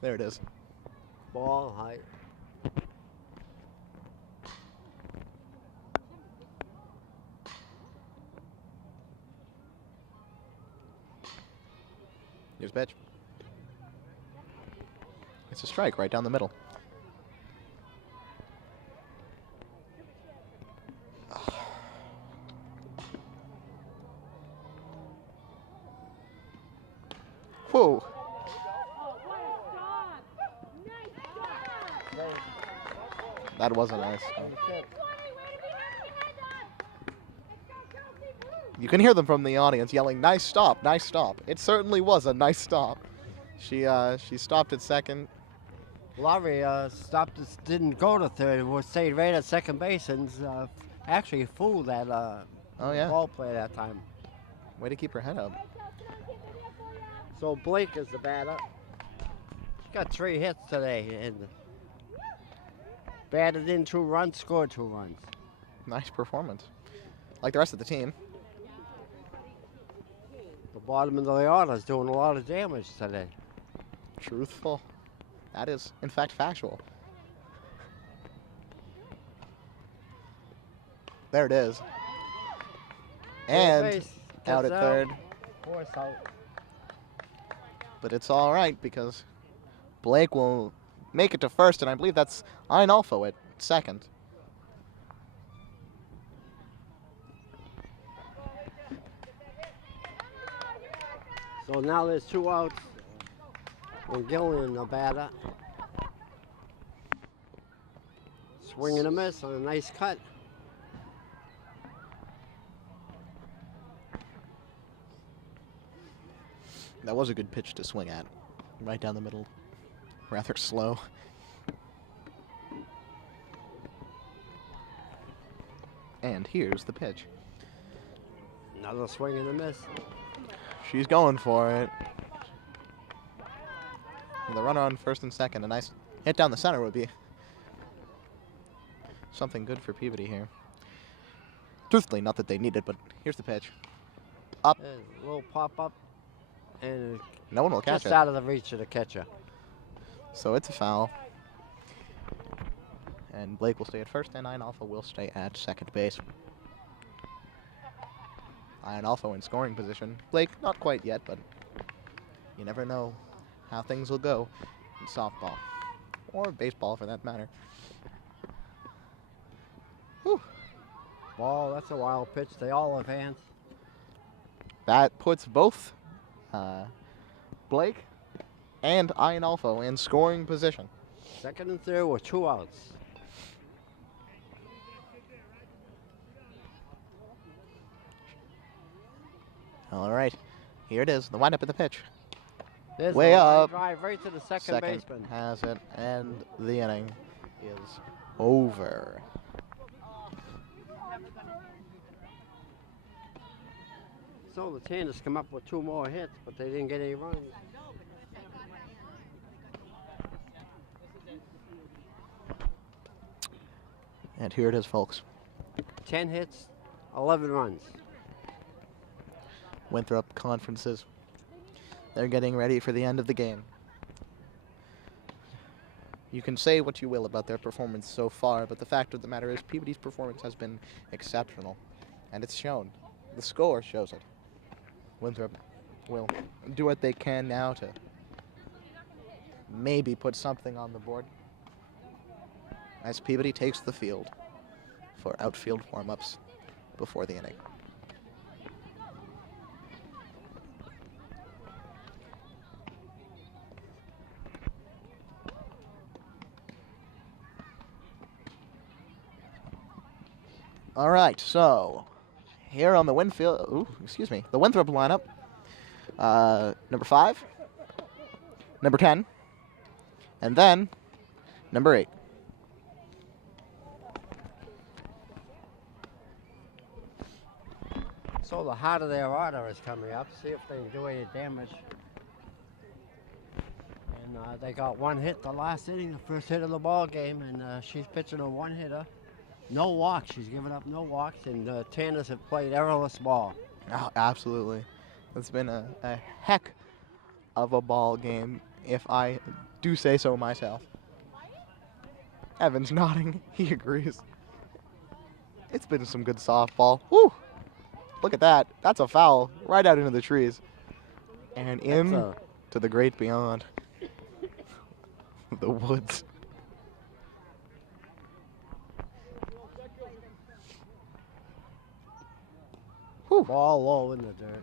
There it is. Ball high. Here's pitch. It's a strike right down the middle. Whoa. That wasn't nice. You can hear them from the audience yelling, "Nice stop, nice stop." It certainly was a nice stop. She stopped at second. Lowry stopped, didn't go to third, stayed right at second base and actually fooled that ball play that time. Way to keep her head up. So Blake is the batter. She got 3 hits today and batted in 2 runs, scored 2 runs. Nice performance. Like the rest of the team. The bottom of the order is doing a lot of damage today. Truthful. That is, in fact, factual. There it is. And out at third. Force out. But it's all right because Blake will make it to first, and I believe that's Einolfo at second. So now there's 2 outs. And Gillian, the batter. Swing and a miss on a nice cut. That was a good pitch to swing at. Right down the middle. Rather slow. And here's the pitch. Another swing and a miss. She's going for it. The runner on first and second. A nice hit down the center would be something good for Peabody here. Truthfully, not that they need it, but here's the pitch. Up. There's a little pop up. And no one will catch just it. Out of the reach of the catcher. So it's a foul. And Blake will stay at first, and Ian Alpha will stay at second base. Ian Alpha in scoring position. Blake, not quite yet, but you never know how things will go in softball. Or baseball, for that matter. Whew. Ball, that's a wild pitch. They all have hands. That puts both Blake and Ian Alpha in scoring position. Second and third with 2 outs. All right, here it is. The windup of the pitch. There's Way a line up. drive right to the second baseman. Has it, and the inning is over. So the Tanners come up with 2 more hits, but they didn't get any runs. And here it is, folks. 10 hits, 11 runs. Winthrop conferences. They're getting ready for the end of the game. You can say what you will about their performance so far, but the fact of the matter is Peabody's performance has been exceptional, and it's shown. The score shows it. Winthrop will do what they can now to maybe put something on the board as Peabody takes the field for outfield warm-ups before the inning. All right, so here on the the Winthrop lineup, number 5, number 10, and then number 8. So the heart of their order is coming up. See if they can do any damage. And they got 1 hit the last inning, the first hit of the ball game, and she's pitching a 1-hitter. No walks. She's given up no walks, and the Tanners have played errorless ball. Oh, absolutely. It's been a heck of a ball game, if I do say so myself. Evan's nodding. He agrees. It's been some good softball. Woo! Look at that. That's a foul right out into the trees. And in to the great beyond. The woods. Whew. Ball low in the dirt.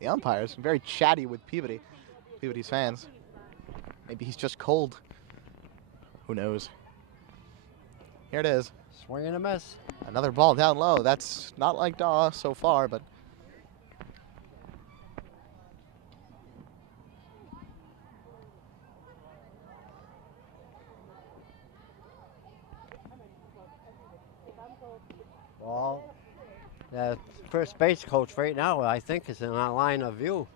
The umpire's very chatty with Peabody's fans. Maybe he's just cold. Who knows? Here it is. Swing and a miss. Another ball down low. That's not like Daw so far, but Ball. The first base coach right now, I think, is in our line of view.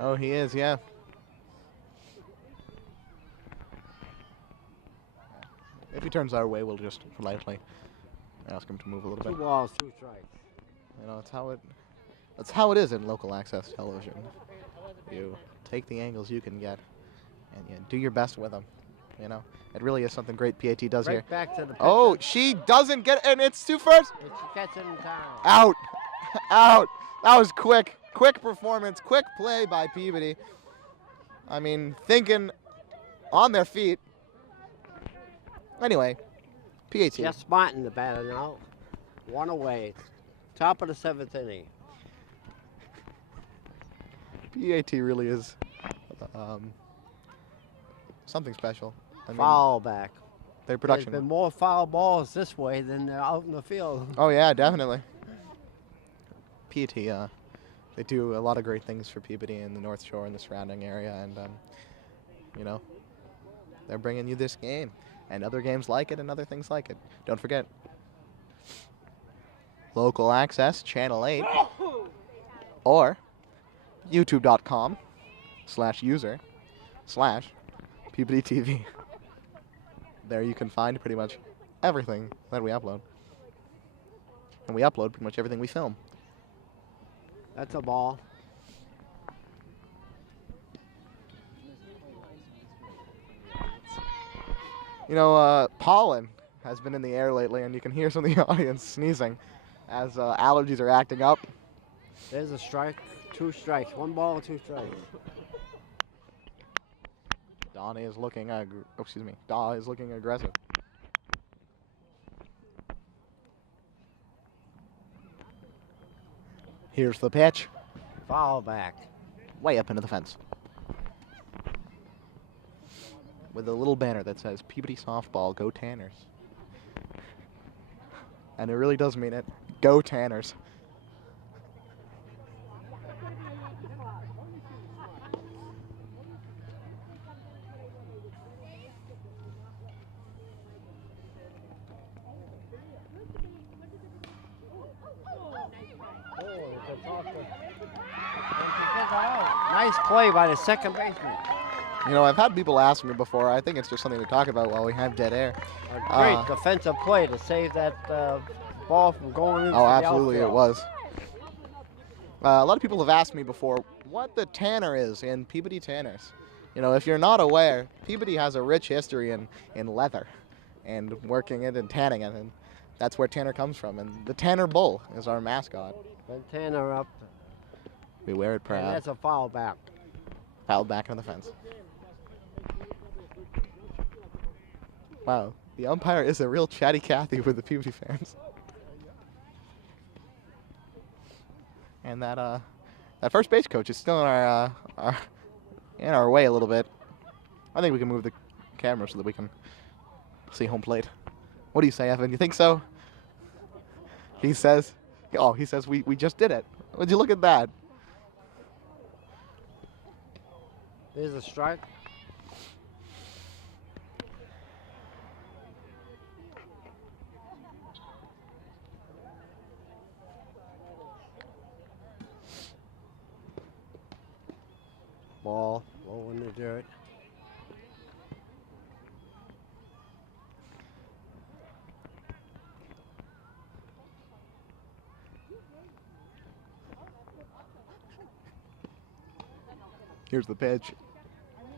oh, he is, yeah. If he turns our way, we'll just politely ask him to move a little bit. 2 balls, 2 strikes. You know, that's how it is in local access television. You take the angles you can get, and you do your best with them. You know, it really is something great PAT does here. Back to the pitcher. Oh, she doesn't get, and it's 2 first. And she gets it in time. Out, out. That was quick performance, quick play by Peabody. I mean, thinking on their feet. Anyway, PAT. Just spotting the batter now. One away. Top of the 7th inning. PAT really is something special. I mean, Foul back. their production. There's been more foul balls this way than out in the field. Oh yeah, definitely. PAT, they do a lot of great things for Peabody and the North Shore and the surrounding area, and you know, they're bringing you this game and other games like it and other things like it. Don't forget, local access, Channel 8, or youtube.com/user/Peabody TV. There you can find pretty much everything that we upload. And we upload pretty much everything we film. That's a ball. You know, pollen has been in the air lately, and you can hear some of the audience sneezing as allergies are acting up. There's a strike. 2 strikes. 1 ball, 2 strikes. Donnie is looking, Daw is looking aggressive. Here's the pitch. Foul back. Way up into the fence. With a little banner that says, Peabody softball, go Tanners. And it really does mean it. Go Tanners. Nice play by the second baseman. You know, I've had people ask me before. I think it's just something to talk about while we have dead air. A great defensive play to save that ball from going into the absolutely outfield. it was. A lot of people have asked me before what the tanner is in Peabody Tanners. You know, if you're not aware, Peabody has a rich history in leather and working it and tanning it, and that's where Tanner comes from. And the Tanner Bull is our mascot. Then Tanner up. We wear it And proud. that's a foul back. Fouled back on the fence. Wow, the umpire is a real chatty Cathy with the Peabody fans. And that first base coach is still in our way a little bit. I think we can move the camera so that we can see home plate. What do you say, Evan? You think so? He says, we just did it. Would you look at that? There's a strike. Ball low in the dirt. Here's the pitch.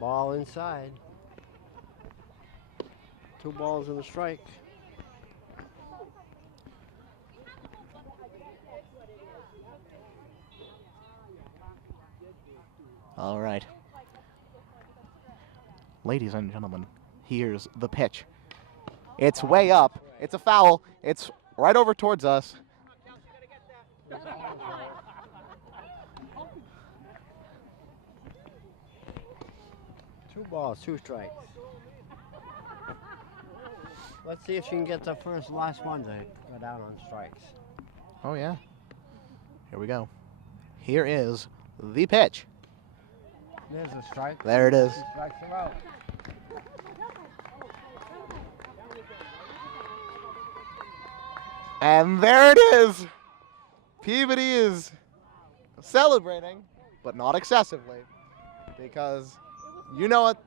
Ball inside. 2 balls and a strike. All right. Ladies and gentlemen, here's the pitch. It's way up. It's a foul. It's right over towards us. 2 balls, 2 strikes. Let's see if she can get the last one to go down on strikes. Oh, yeah. Here we go. Here is the pitch. There's a strike. There it is. 2 strikes are out. And there it is. Peabody is celebrating, but not excessively, because you know what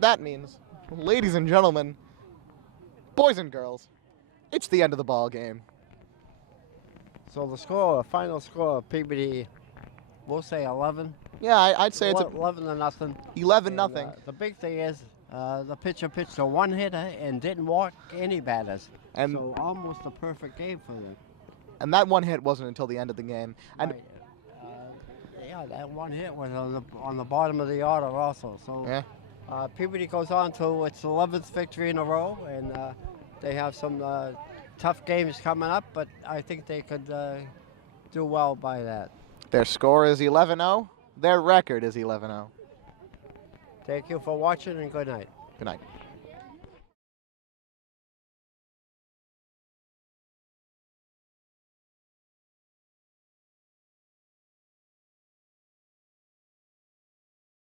that means. Ladies and gentlemen, boys and girls, it's the end of the ball game. So the score, final score of Peabody, we'll say 11. Yeah, I'd say it's 11 to nothing. 11-0. The big thing is the pitcher pitched a 1-hitter and didn't walk any batters. And so almost a perfect game for them. And that 1 hit wasn't until the end of the game. And right. Yeah, that 1 hit was on the bottom of the order also. So yeah. Peabody goes on to its 11th victory in a row, and They have some tough games coming up, but I think they could do well by that. Their score is 11-0. Their record is 11-0. Thank you for watching, and good night. Good night.